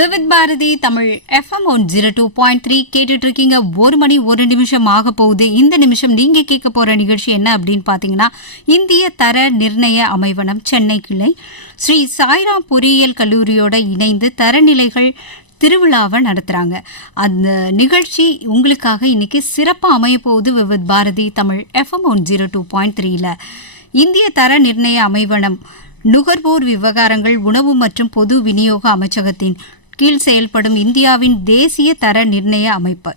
Vividh Bharathi Tamil FM 102.3 கேட்டுட்டு இருக்கீங்க. 1 மணி 1 நிமிஷம் ஆக போகுது. இந்த நிமிஷம் நீங்க கேட்க போற நிகழ்ச்சி என்ன அப்படின்னு பாத்தீங்கன்னா, இந்திய தர நிர்ணய அமைவனம் சென்னை கிளை ஸ்ரீ சாய்ராம் பொறியியல் கல்லூரியோட இணைந்து தரநிலைகள் திருவிழாவை நடத்துறாங்க. அந்த நிகழ்ச்சி உங்களுக்காக இன்னைக்கு சிறப்பாக அமைய போகுது. விவித் பாரதி தமிழ் FM 102.3ல இந்திய தர நிர்ணய அமைவனம் நுகர்வோர் விவகாரங்கள் உணவு மற்றும் பொது விநியோக அமைச்சகத்தின் கீழ் செயல்படும் இந்தியாவின் தேசிய தர நிர்ணய அமைப்பு.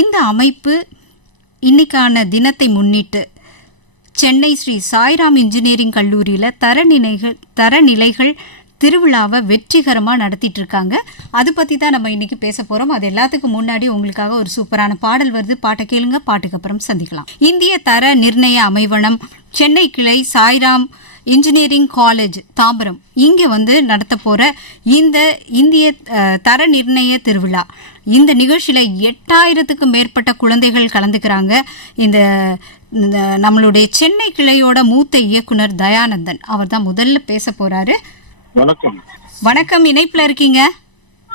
இந்த அமைப்பு இன்னைக்கான தினத்தை முன்னிட்டு சென்னை ஸ்ரீ சாய்ராம் இன்ஜினியரிங் கல்லூரியில் தரநிலைகள் திருவிழாவை வெற்றிகரமாக நடத்திட்டு இருக்காங்க. அது பற்றி தான் நம்ம இன்னைக்கு பேச போகிறோம். அது எல்லாத்துக்கும் முன்னாடி உங்களுக்காக ஒரு சூப்பரான பாடல் வருது. பாட்டை கேளுங்க, பாட்டுக்கு அப்புறம் சந்திக்கலாம். இந்திய தர நிர்ணய அமைவனம் சென்னை கிளை சாய்ராம் இன்ஜினியரிங் காலேஜ் தாம்பரம் இங்கே நடத்த போகிற இந்த இந்திய தர நிர்ணய திருவிழா, இந்த நிகழ்ச்சியில் 8000க்கும் மேற்பட்ட குழந்தைகள் கலந்துக்கிறாங்க. இந்த நம்மளுடைய சென்னை கிளையோட மூத்த இயக்குனர் தயானந்தன் அவர் தான் முதல்ல பேச போறாரு. வணக்கம். வணக்கம், இணைப்புல இருக்கீங்க?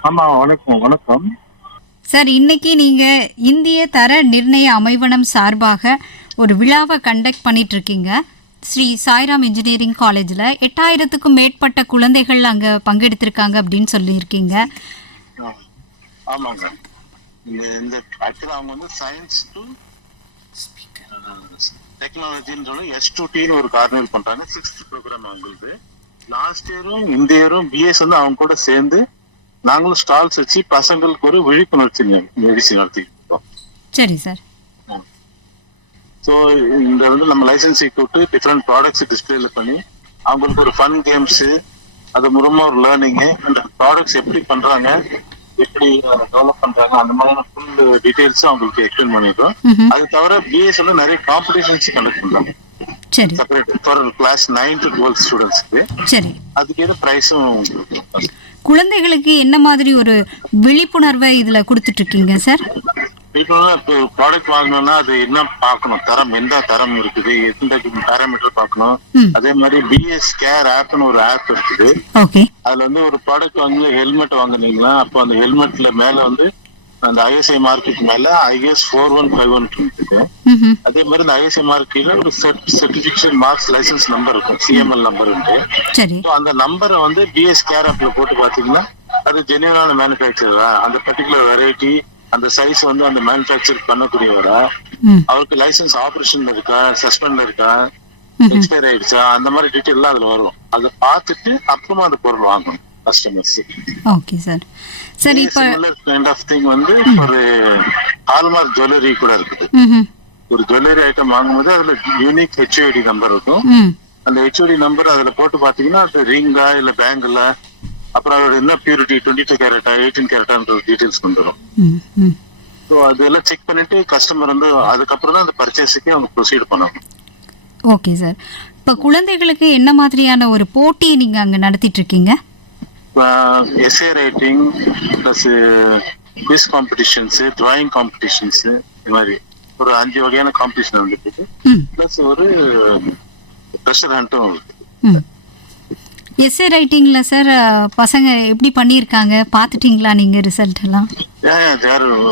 ஆமா, வணக்கம். வணக்கம் சார், இன்னைக்கு நீங்க இந்திய தர நிர்ணய அமைவனம் சார்பாக ஒரு விழாவை கண்டக்ட் பண்ணிட்டு இருக்கீங்க. ஸ்ரீ சாய்ராம் இன்ஜினியரிங் காலேஜில் 8000க்கும் மேற்பட்ட குழந்தைகள் அங்கே பங்கெடுத்திருக்காங்க அப்படின்னு சொல்லியிருக்கீங்க. ஆமாங்க. இந்த ஆக்சுவலாக அவங்க சயின்ஸ் டு டெக்னாலஜின்ற S2Tன்னு ஒரு கார்னர் பண்றாங்க. 6th ப்ரோக்ராம் அவங்களுக்கு. லாஸ்ட் இயரும் இந்த இயரும் பிஎஸ் அவங்க கூட சேர்ந்து நாங்களும் ஸ்டால்ஸ் வச்சு பசங்களுக்கு ஒரு விழிப்புணர்ச்சி நிகழ்ச்சி நடத்திக்கிட்டோம். சரி சார். ஸோ இந்த நம்ம லைசன்ஸை கொடுத்து டிஃப்ரெண்ட் ப்ராடக்ட்ஸ் டிஸ்பிளேல பண்ணி அவங்களுக்கு ஒரு ஃபன் கேம்ஸு, அது மூலமா ஒரு லேர்னிங்கு, அந்த ப்ராடக்ட்ஸ் எப்படி பண்றாங்க, எப்படி டெவலப் பண்றாங்க, அந்த மாதிரியான ஃபுல் டீடைல்ஸும் அவங்களுக்கு எக்ஸ்பிளைன் பண்ணிருக்கோம். அது தவிர பிஎஸ் நிறைய காம்படிஷன்ஸ் கண்டக்ட் பண்றாங்க. செப்பரேட் ஃபார் கிளாஸ் 9 to 12 ஸ்டூடெண்ட்ஸ்க்கு. சரி. அதுக்கு ஏதோ ப்ரைஸும் குழந்தைகளுக்கு என்ன மாதிரி ஒரு விழிப்புணர்வை இதுல கொடுத்துட்டு இருக்கீங்க சார்? ப்ராடக்ட் வாங்கணும்னா அது என்ன பார்க்கணும், தரம் எந்த தரம் இருக்குது, எந்த பேராமீட்டர் பார்க்கணும். அதே மாதிரி பிஎஸ் கேர் ஆப்னு ஒரு ஆப் இருக்குது. அதுல ஒரு ப்ராடக்ட் வாங்கி ஹெல்மெட் வாங்குனீங்களா, அப்போ அந்த ஹெல்மெட்ல மேல அந்த ஐஎஸ்ஐ மார்க்குக்கு மேல IS 4151 இருக்குது. அதே மாதிரி இந்த ஐஎஸ்ஐ மார்க்கில ஒரு சர்டிபிகேஷன் மார்க்ஸ் லைசன்ஸ் நம்பர் இருக்கும், CML நம்பர் இருக்கு. அந்த நம்பரை பிஎஸ் கேர் ஆப்ல போட்டு பாத்தீங்கன்னா அது ஜென்யூனான மேனுஃபேக்சரா, அந்த பர்டிகுலர் வெரைட்டி, அந்த சைஸ் அந்த மேனுஃபேக்சர் பண்ணக்கூடியவரா, அவருக்கு லைசன்ஸ் ஆபரேஷன் இருக்கா, சஸ்பெண்ட் இருக்கா, எக்ஸ்பயர் ஆயிடுச்சா, அந்த மாதிரி டீட்டெயில்லாம் அதுல வரும். அதை பார்த்துட்டு அப்புறமா அந்த பொருள் வாங்கணும் கஸ்டமர்ஸ். Okay sir. சரி, இப்போ கைண்ட் ஆஃப் திங் ஒரு ஹால்மார்க் ஜுவல்லரி கூட இருக்குது. ஒரு ஜுவல்லரி ஐட்டம் வாங்கும்போது அதுல யூனிக் HOD நம்பர் இருக்கும். அந்த HOD நம்பர் அதுல போட்டு பாத்தீங்கன்னா அது ரிங்கா இல்ல பேங்கிளா, அப்புறம் அதோட என்ன பியூரிட்டி 22 கேரட்டா 18 கேரட்டான்ற டீடைல்ஸ் வந்துடும். ஸோ அதெல்லாம் செக் பண்ணிட்டு கஸ்டமர் அதுக்கப்புறம் தான் அந்த பர்ச்சேஸுக்கு அவங்க ப்ரொசீட் பண்ணணும். Okay sir. இப்போ குழந்தைகளுக்கு என்ன மாதிரியான ஒரு போட்டி நீங்க அங்க நடத்திட்டு இருக்கீங்க? S A writing plus quiz competitions, drawing competitions, இது மாதிரி ஒரு 5 வகையான காம்படிஷன் வந்துட்டு பிளஸ் ஒரு ட்ரெஷர் ஹண்ட்டும் இருக்கு. எஸ்ஏ ரைட்டிங்ல சார் பசங்க எப்படி பண்ணியிருக்காங்க, பார்த்துட்டீங்களா நீங்க ரிசல்ட் எல்லாம்?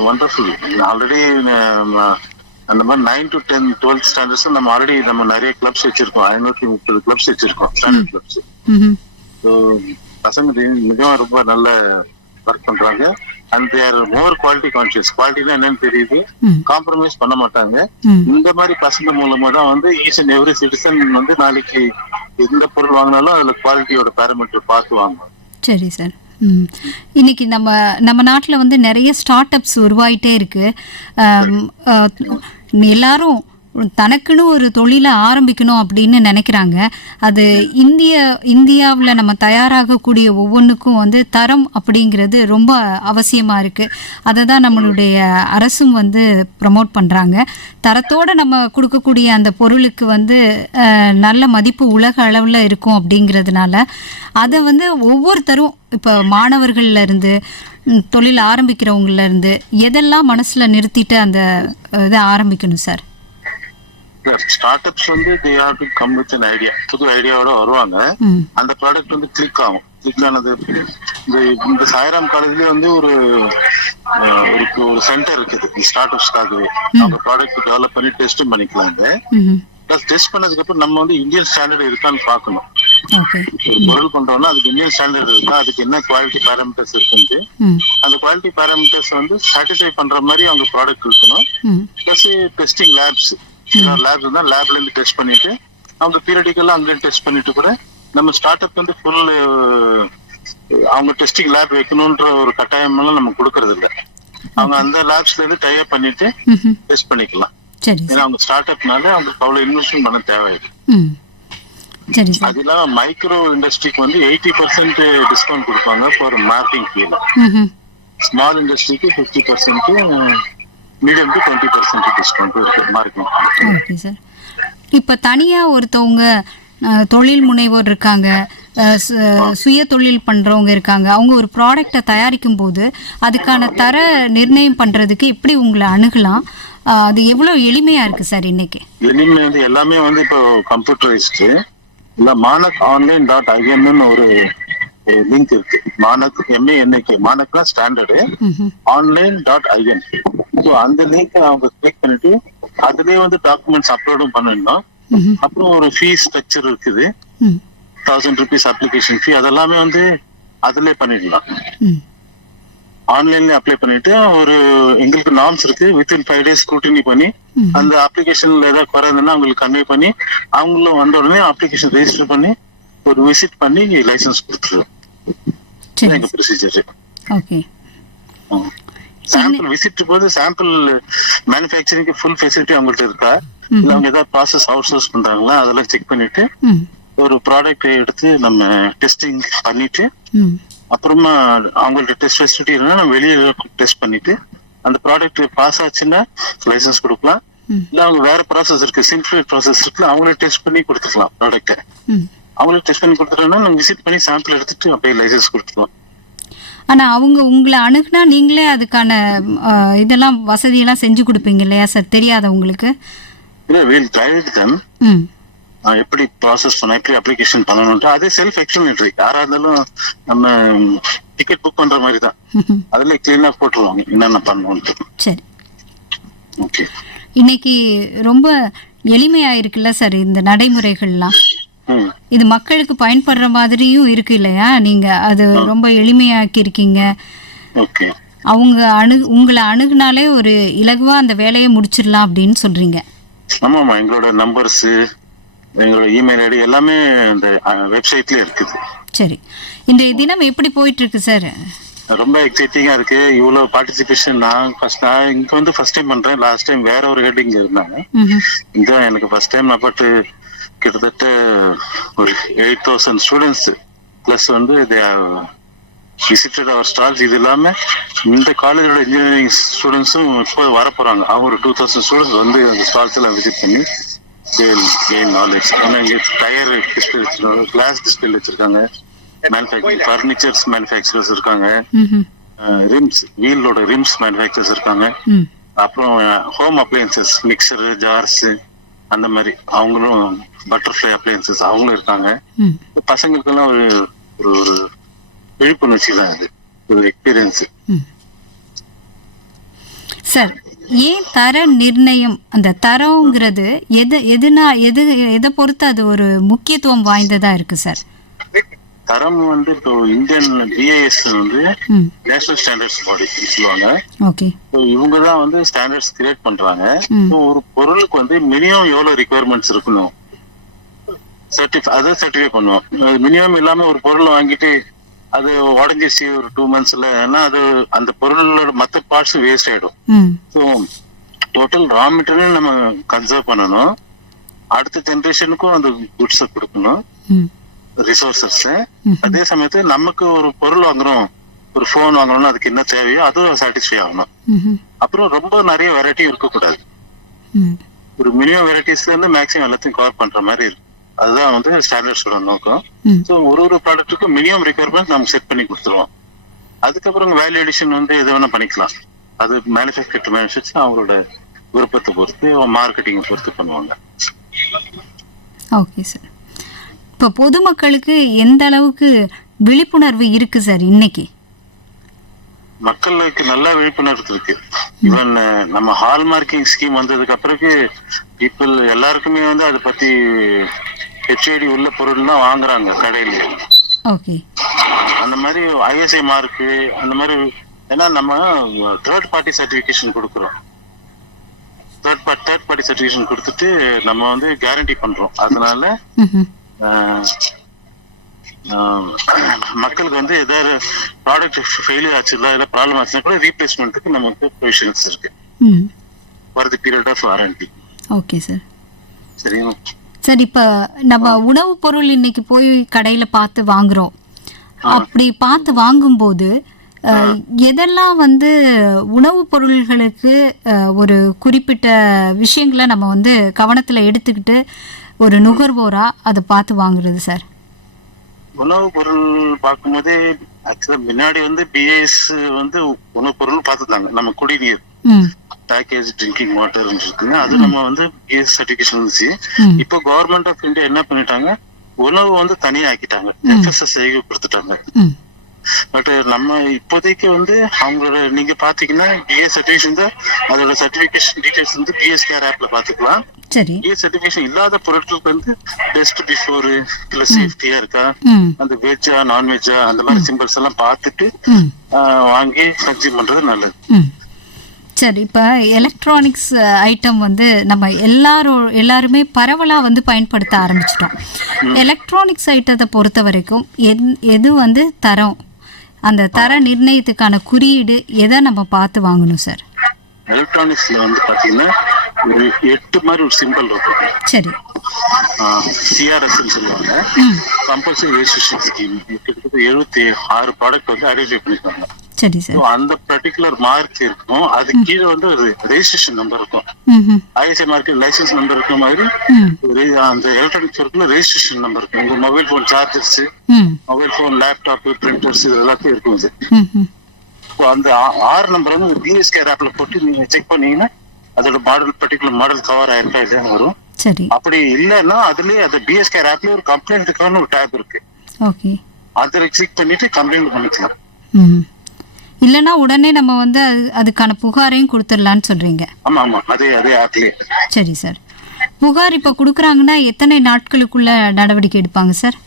வண்டர்ஃபுல். ஆல்ரெடி அந்த மாதிரி 9 to 10 12th ஸ்டாண்டர்ட்ஸ் நம்ம ஆல்ரெடி நிறைய கிளப்ஸ் வச்சிருக்கோம். 530 கிளப்ஸ் வச்சிருக்கோம், ஸ்டாண்டர்ட் கிளப்ஸ். ஸோ பசங்க மிகவும் ரொம்ப நல்ல ஒர்க் பண்றாங்க. And they are more quality conscious. குவாலிட்டினா என்னன்னு தெரியுது, காம்ப்ரமைஸ் பண்ண மாட்டாங்க. இந்த மாதிரி பசங்க மூலமா தான் ஈச் அண்ட் எவ்ரி சிட்டிசன் நாளைக்கு எந்த பொருள் வாங்கினாலும் அதுல குவாலிட்டியோட பேராமீட்டர் பார்த்து வாங்கணும். சரி சார். இன்னைக்கு நம்ம நாட்டில் நிறைய ஸ்டார்ட் அப்ஸ் உருவாயிட்டே இருக்கு. எல்லாரும் தனக்குன்னு ஒரு தொழிலை ஆரம்பிக்கணும் அப்படின்னு நினைக்கிறாங்க. அது இந்தியாவில் நம்ம தயாராகக்கூடிய ஒவ்வொன்றுக்கும் தரம் அப்படிங்கிறது ரொம்ப அவசியமாக இருக்குது. அதை தான் நம்மளுடைய அரசும் ப்ரமோட் பண்ணுறாங்க. தரத்தோடு நம்ம கொடுக்கக்கூடிய அந்த பொருளுக்கு நல்ல மதிப்பு உலக அளவில் இருக்கும். அப்படிங்கிறதுனால அதை ஒவ்வொருத்தரும் இப்போ மாணவர்கள்லேருந்து தொழில் ஆரம்பிக்கிறவங்கலேருந்து எதெல்லாம் மனசில் நிறுத்திட்டு அந்த இதை ஆரம்பிக்கணும் sir? Start ups they have to come with an idea. புது ஐடியாவோட வருவாங்க. அந்த ப்ராடக்ட் கிளிக் ஆகும். கிளிக் ஆனது இந்த இந்த சாய்ராம் காலேஜ்லயே வந்து ஒரு ஒரு சென்டர் இருக்குது ஸ்டார்ட் அப்ஸ்க்காகவே. அவங்க ப்ராடக்ட் டெவலப் பண்ணி டெஸ்டும் பண்ணிக்கலாங்க. பிளஸ் டெஸ்ட் பண்ணதுக்கு அப்புறம் நம்ம வந்து இந்தியன் ஸ்டாண்டர்ட் இருக்கான்னு பார்க்கணும். ஒரு பொருள் பண்றோம்னா அதுக்கு இந்தியன் ஸ்டாண்டர்ட் இருக்கா, அதுக்கு என்ன குவாலிட்டி பேராமீட்டர்ஸ் இருக்குன்ட்டு அந்த குவாலிட்டி பேராமீட்டர்ஸ் வந்து சாட்டிஸ்ஃபை பண்ற மாதிரி அவங்க ப்ராடக்ட் இருக்கணும். பிளஸ் டெஸ்டிங் லேப்ஸ் இருந்தா லேப்ல இருந்து டெஸ்ட் பண்ணிட்டு அவங்க பீரியடிக்கலா அங்கே டெஸ்ட் பண்ணிட்டு கூட நம்ம ஸ்டார்ட் அப் வந்து ஃபுல் அவங்க டெஸ்டிங் லேப் வைக்கணும்ன்ற ஒரு கட்டாயம் எல்லாம் நம்ம கொடுக்கறது இல்லை. அவங்க அந்த லேப்ஸ்ல இருந்து டை அப் பண்ணிட்டு டெஸ்ட் பண்ணிக்கலாம். ஏன்னா அவங்க ஸ்டார்ட் அப்னால அவங்களுக்கு அவ்வளவு இன்வெஸ்ட்மெண்ட் பண்ண தேவையில்லை. அது இல்லாம மைக்ரோ இண்டஸ்ட்ரிக்கு வந்து 80% டிஸ்கவுண்ட் கொடுப்பாங்க ஃபார் மார்க்கிங் ஃபீல. ஸ்மால் இண்டஸ்ட்ரிக்கு 50%, மீடியம் டு 20% டிஸ்கவுண்ட் இருக்கு மார்க்கிங். Okay sir. இப்ப தனியா ஒருத்தவங்க தொழில் முனைவோர் இருக்காங்க, சுய தொழில் பண்றவங்க இருக்காங்க, அவங்க ஒரு ப்ராடக்டை தயாரிக்கும் போது அதுக்கான தர நிர்ணயம் பண்றதுக்கு எப்படி உங்களை அணுகலாம்? அது எவ்வளவு எளிமையா இருக்கு சார் இன்னைக்கு? எளிமை வந்து எல்லாமே வந்து இப்போ கம்ப்யூட்டரைஸ்டு. இல்ல மானக் online.in ஒரு லிங்க் இருக்கு. மானக் MANK மானக்னா ஸ்டாண்டர்டு online.in. ஸோ அந்த லிங்க் அவங்க கிளிக் பண்ணிட்டு அதுலயே வந்து டாக்குமெண்ட்ஸ் அப்லோடும் பண்ணிடணும். அப்புறம் ஒரு ஃபீஸ் ஸ்ட்ரக்சர் இருக்குது, 1000 rupees அப்ளிகேஷன் ஃபீ. அதெல்லாமே வந்து அதுலயே பண்ணிடலாம். ஆன்லைன்ல அப்ளை பண்ணிட்டு ஒரு எங்களுக்கு நார்ம்ஸ் இருக்கு, வித்தின் 5 days ஸ்க்ரூட்டினி பண்ணி அந்த அப்ளிகேஷன்ல ஏதாவது குறை இருந்ததுன்னா அவங்களுக்கு கன்வே பண்ணி அவங்களும் வந்த உடனே அப்ளிகேஷன் ரெஜிஸ்டர் பண்ணி ஒரு விசிட் பண்ணி லைசன்ஸ் கொடுத்துருவோம். எங்க ப்ரொசீஜர். சாம்பிள் விசிட் போது சாம்பிள் மேனுஃபேக்சரிங் ஃபுல் ஃபெசிலிட்டி அவங்கள்ட்ட இருக்கா, இல்ல அவங்க ஏதாவது ப்ராசஸ் அவுட் சோர்ஸ் பண்றாங்களா அதெல்லாம் செக் பண்ணிட்டு ஒரு ப்ராடக்ட் எடுத்து நம்ம டெஸ்டிங் பண்ணிட்டு அப்புறமா அவங்கள்ட்ட டெஸ்ட் ஃபெசிலிட்டி இருந்தா நம்ம வெளியே டெஸ்ட் பண்ணிட்டு அந்த ப்ராடக்ட் பாஸ் ஆச்சுன்னா லைசன்ஸ் கொடுக்கலாம். இல்ல அவங்க வேற ப்ராசஸ் இருக்கு, சிம்பிளிஃபைட் ப்ராசஸ் இருக்கு, அவங்களே டெஸ்ட் பண்ணி கொடுத்துக்கலாம் ப்ராடக்ட்டை. அவங்களே டெஸ்ட் பண்ணி கொடுத்துட்டோம்னா நம்ம விசிட் பண்ணி சாம்பிள் எடுத்துட்டு அப்படியே லைசன்ஸ் கொடுத்துக்கலாம். ஆனா அவங்க உங்களை அணுகுனா நீங்களே அதுக்கான இதெல்லாம் வசதியெல்லாம் செஞ்சு கொடுப்பீங்க இல்லையா சார் தெரியாதவங்களுக்கு? இல்ல வீல் கைட் தம் எப்படி ப்ராசஸ் பண்ண, எப்படி அப்ளிகேஷன் பண்ணணும்ட்டு. அதே செல்ஃப் எக்ஸ்பிளனேட்டரி. யாரா இருந்தாலும் நம்ம டிக்கெட் புக் பண்ற மாதிரி தான், அதுல கிளீனா போட்டுருவாங்க என்னென்ன பண்ணணும்ட்டு. சரி, ஓகே. இன்னைக்கு ரொம்ப எளிமையா இருக்குல்ல சார் இந்த நடைமுறைகள்லாம்? இது மக்களுக்கு பயன்படுற மாதிரியும் இருக்கு இல்லையா? நீங்க அது ரொம்ப எளிமையாக்கி இருக்கீங்க. ஓகே. அவங்க உங்களை அணுகுனாலே ஒரு இலகுவா அந்த வேலையை முடிச்சிடலாம் அப்படின்னு சொல்றீங்க. ஆமாமா, எங்களோட நம்பர்ஸ், எங்களோட இமெயில் ஐடி எல்லாமே இந்த வெப்சைட்ல இருக்குது. சரி, இன்றைய தினம் எப்படி போயிட்டு இருக்கு சார்? ரொம்ப எக்ஸைட்டிங்கா இருக்கு. இவ்வளவு பார்ட்டிசிபேஷன் நான் இங்க வந்து ஃபர்ஸ்ட் டைம் பண்றேன். லாஸ்ட் டைம் வேற ஒரு ஹெட் இங்க இருந்தாங்க. இதுதான் எனக்கு ஃபர்ஸ்ட் டைம். பட் கிட்டத்தட்ட ஒரு 8000 ஸ்டூடெண்ட்ஸ் பிளஸ் வந்து விசிட்டட் அவர் ஸ்டால்ஸ். இது இல்லாம இந்த காலேஜோட இன்ஜினியரிங் ஸ்டூடெண்ட்ஸும் இப்போ வர போறாங்க. அவங்க ஒரு 2000 ஸ்டூடெண்ட்ஸ் வந்து அந்த ஸ்டால்ஸ் எல்லாம் விசிட் பண்ணி கெயின் நாலேஜ். ஏன்னா இங்க டயர் டிஸ்பிளே வச்சிருக்காங்க, கிளாஸ் டிஸ்பிளே வச்சிருக்காங்க, ஃபர்னிச்சர்ஸ் மேனுஃபேக்சரர்ஸ் இருக்காங்க, ரிம்ஸ் வீலோட ரிம்ஸ் மேனுஃபேக்சரர்ஸ் இருக்காங்க, அப்புறம் ஹோம் அப்ளையன்சஸ் மிக்சர் ஜார்ஸ் அந்த மாதிரி அவங்களும், பட்டர்ஃப்ளை அப்ளையன்சஸ் அவங்களும் இருக்காங்க. பசங்களுக்கெல்லாம் ஒரு ஒரு விழிப்புணர்ச்சி தான் இது, ஒரு எக்ஸ்பீரியன்ஸ். சார், ஏன் தர நிர்ணயம், அந்த தரங்கிறது எதை பொறுத்து அது ஒரு முக்கியத்துவம் வாய்ந்ததா இருக்கு சார்? தரம் வந்து இப்போ இந்தியன் BIS வந்து நேஷனல் ஸ்டாண்டர்ட்ஸ் பாடி சொல்லுவாங்க. ஓகே. இவங்க தான் வந்து ஸ்டாண்டர்ட்ஸ் கிரியேட் பண்றாங்க. ஒரு பொருளுக்கு வந்து மினிமம் எவ்வளவு ரிக்குவயர்மெண்ட்ஸ் இருக்கணும் அதை சர்டிஃபை பண்ணுவோம். மினிமம் இல்லாம ஒரு பொருளை வாங்கிட்டு அது உடஞ்சிச்சு ஒரு 2 monthsல, ஏன்னா அது அந்த பொருளோட மற்ற பார்ட்ஸ் வேஸ்ட் ஆயிடும். ஸோ டோட்டல் ரா மெட்டீரியல் நம்ம கன்சர்வ் பண்ணணும், அடுத்த ஜென்ரேஷனுக்கும் அந்த குட்ஸை கொடுக்கணும், ரிசோர்சஸ். அதே சமயத்துல நமக்கு ஒரு பொருள் வாங்குறோம், ஒரு போன் வாங்கணும்னா அதுக்கு என்ன தேவையோ அதுவும் சாட்டிஸ்ஃபை ஆகணும். அப்புறம் ரொம்ப நிறைய வெரைட்டி இருக்கக்கூடாது. ஒரு மினிமம் வெரைட்டிஸ்ல இருந்து மேக்ஸிமம் எல்லாத்தையும் கவர் பண்ற மாதிரி இருக்கு. அதுதான் வந்து ஸ்டாண்டர்ட்ஸோட நோக்கம். ஸோ ஒரு ப்ராடக்ட்டுக்கும் மினிமம் ரெக்யர்மெண்ட் நம்ம செட் பண்ணி கொடுத்துருவோம். அதுக்கப்புறம் வேல்யூ அடிஷன் வந்து எது வேணா பண்ணிக்கலாம். அது மேனுஃபேக்சர் அவங்களோட விருப்பத்தை பொறுத்து, மார்க்கெட்டிங்கை பொறுத்து பண்ணுவாங்க. Okay sir. இப்போ பொதுமக்களுக்கு எந்த அளவுக்கு விழிப்புணர்வு இருக்கு சார் இன்னைக்கு? மக்களுக்கு நல்லா விழிப்புணர்வு இருக்கு. ஈவன் நம்ம ஹால்மார்க்கிங் ஸ்கீம் வந்ததுக்கு அப்புறம் பீப்புள் எல்லாருக்குமே வந்து அதை பத்தி ஹெச்ஐடி உள்ள பொருள் தான் வாங்குறாங்க கடையில. ஓகே. அந்த மாதிரி ஐஎஸ்ஐ மார்க்கு அந்த மாதிரி, ஏன்னா நம்ம தேர்ட் பார்ட்டி சர்டிபிகேஷன் கொடுக்குறோம். தேர்ட் பார்ட்டி சர்டிபிகேஷன் கொடுத்துட்டு நம்ம வந்து கேரண்டி பண்றோம். அதனால மக்களுக்கு வந்து ஏதாவது ப்ராடக்ட் ஃபெயிலியர் ஆச்சுல, ஏதாவது ப்ராப்ளம் ஆச்சுன்னா கூட ரீப்ளேஸ்மெண்ட்டுக்கு நமக்கு ப்ரொவிஷன்ஸ் இருக்கு for the period of warranty. Okay sir. சரிங்க சார், இப்போ நம்ம உணவு பொருள் இன்னைக்கு போய் கடையில பார்த்து வாங்குறோம். அப்படி பார்த்து வாங்கும்போது எதெல்லாம் வந்து உணவுப் பொருள்களுக்கு ஒரு குறிப்பிட்ட விஷயங்களை நம்ம வந்து கவனத்துல எடுத்துக்கிட்டு ஒரு நுகர்வோரா அதை பார்த்து வாங்குறது சார்? உணவு பொருள் பார்க்கும்போது ஆக்சுவலா முன்னாடி வந்து பிஎஸ் வந்து உணவு பொருள் பார்த்துட்டாங்க. நம்ம குடிநீர் பேக்கேஜ் ட்ரிங்கிங் வாட்டர் இருக்குங்க, அது நம்ம வந்து பிஎஸ் சர்டிபிகேஷன் இருந்துச்சு. இப்போ கவர்மெண்ட் ஆஃப் இந்தியா என்ன பண்ணிட்டாங்க, உணவு வந்து தனியா ஆக்கிட்டாங்க, எஃப்எஸ்எஸ்ஐ கொடுத்துட்டாங்க. பட் நம்ம இப்போதைக்கு வந்து அவங்களோட நீங்க பாத்தீங்கன்னா பிஎஸ் சர்டிபிகேஷன் தான், அதோட சர்டிபிகேஷன் டீடைல்ஸ் வந்து பிஎஸ் கேர் ஆப்ல பாத்துக்கலாம். பிஎஸ் சர்டிபிகேஷன் இல்லாத பொருட்களுக்கு வந்து டெஸ்ட் பிஃபோர் இல்ல சேஃப்டியா இருக்கா, அந்த வெஜ்ஜா நான்வெஜ்ஜா அந்த மாதிரி சிம்பிள்ஸ் எல்லாம் பார்த்துட்டு வாங்கி கன்சியூம் பண்றது நல்லது. சரி, இப்போ எலக்ட்ரானிக்ஸ் ஐட்டம் வந்து நம்ம எல்லாருமே பரவலாக வந்து பயன்படுத்த ஆரம்பிச்சிட்டோம். எலக்ட்ரானிக்ஸ் ஐட்டத்தை பொறுத்த வரைக்கும் எது வந்து தரம், அந்த தர நிர்ணயத்துக்கான குறியீடு எதை நம்ம பார்த்து வாங்கணும் சார்? எலக்ட்ரானிக்ஸ்ல வந்து பாத்தீங்கன்னா ஒரு 8 மாதிரி ஒரு சிம்பிள் இருக்கும். சரி. சிஆர்எஸ் சொல்லுவாங்க, கம்பல்சரி ரெஜிஸ்ட்ரேஷன் ஸ்கீம். கிட்டத்தட்ட 76 ப்ராடக்ட் வந்து ஐடென்டிஃபை பண்ணிருக்காங்க. சரி சார். அந்த பர்டிகுலர் மார்க் இருக்கும், அது கீழே வந்து ஒரு ரெஜிஸ்ட்ரேஷன் நம்பர் இருக்கும். ஐஎஸ்ஐ மார்க் லைசன்ஸ் நம்பர் இருக்க மாதிரி அந்த எலக்ட்ரானிக் பொருட்கள் ரெஜிஸ்ட்ரேஷன் நம்பர் இருக்கும். உங்க mobile phone chargers, mobile phone, laptop, printers இது எல்லாத்தையும் இருக்கும். அந்த 6 நம்பர் வந்து பிஎஸ் கேர் ஆப்ல போட்டு நீங்க செக் பண்ணீங்கன்னா அதோட மாடல் பர்டிகுலர் மாடல் கவர் ஆயிருக்கா இல்லையான்னு வரும். சரி. அப்படி இல்லைன்னா அதுலயே அந்த பிஎஸ் கேர் ஆப்ல ஒரு கம்ப்ளைண்ட்டுக்கான ஒரு டேப் இருக்கு. ஓகே. அதில் கிளிக் பண்ணிட்டு கம்ப்ளைண்ட் பண்ணிக்கலாம். இல்லனா உடனே நம்ம வந்து அதுக்கான புகாரையும் கொடுத்துடலாம்னு சொல்றீங்க? ஆமா ஆமா, அதே ஆப்லயே. சரி சார். புகார் இப்ப குடுக்குறாங்கன்னா எத்தனை நாட்களுக்குள்ள நடவடிக்கை எடுப்பாங்க சார்?